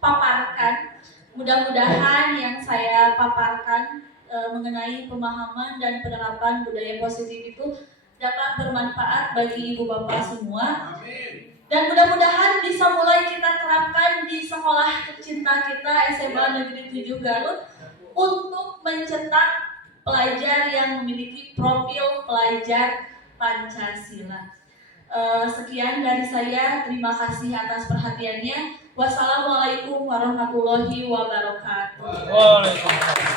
paparkan. Mudah-mudahan yang saya paparkan mengenai pemahaman dan penerapan budaya positif itu dapat bermanfaat bagi Ibu Bapak semua. Dan mudah-mudahan bisa mulai kita terapkan di sekolah tercinta kita SMA Negeri 7 Garut untuk mencetak pelajar yang memiliki profil pelajar Pancasila. Sekian dari saya, terima kasih atas perhatiannya. Wassalamualaikum warahmatullahi wabarakatuh. Waalaikumsalam.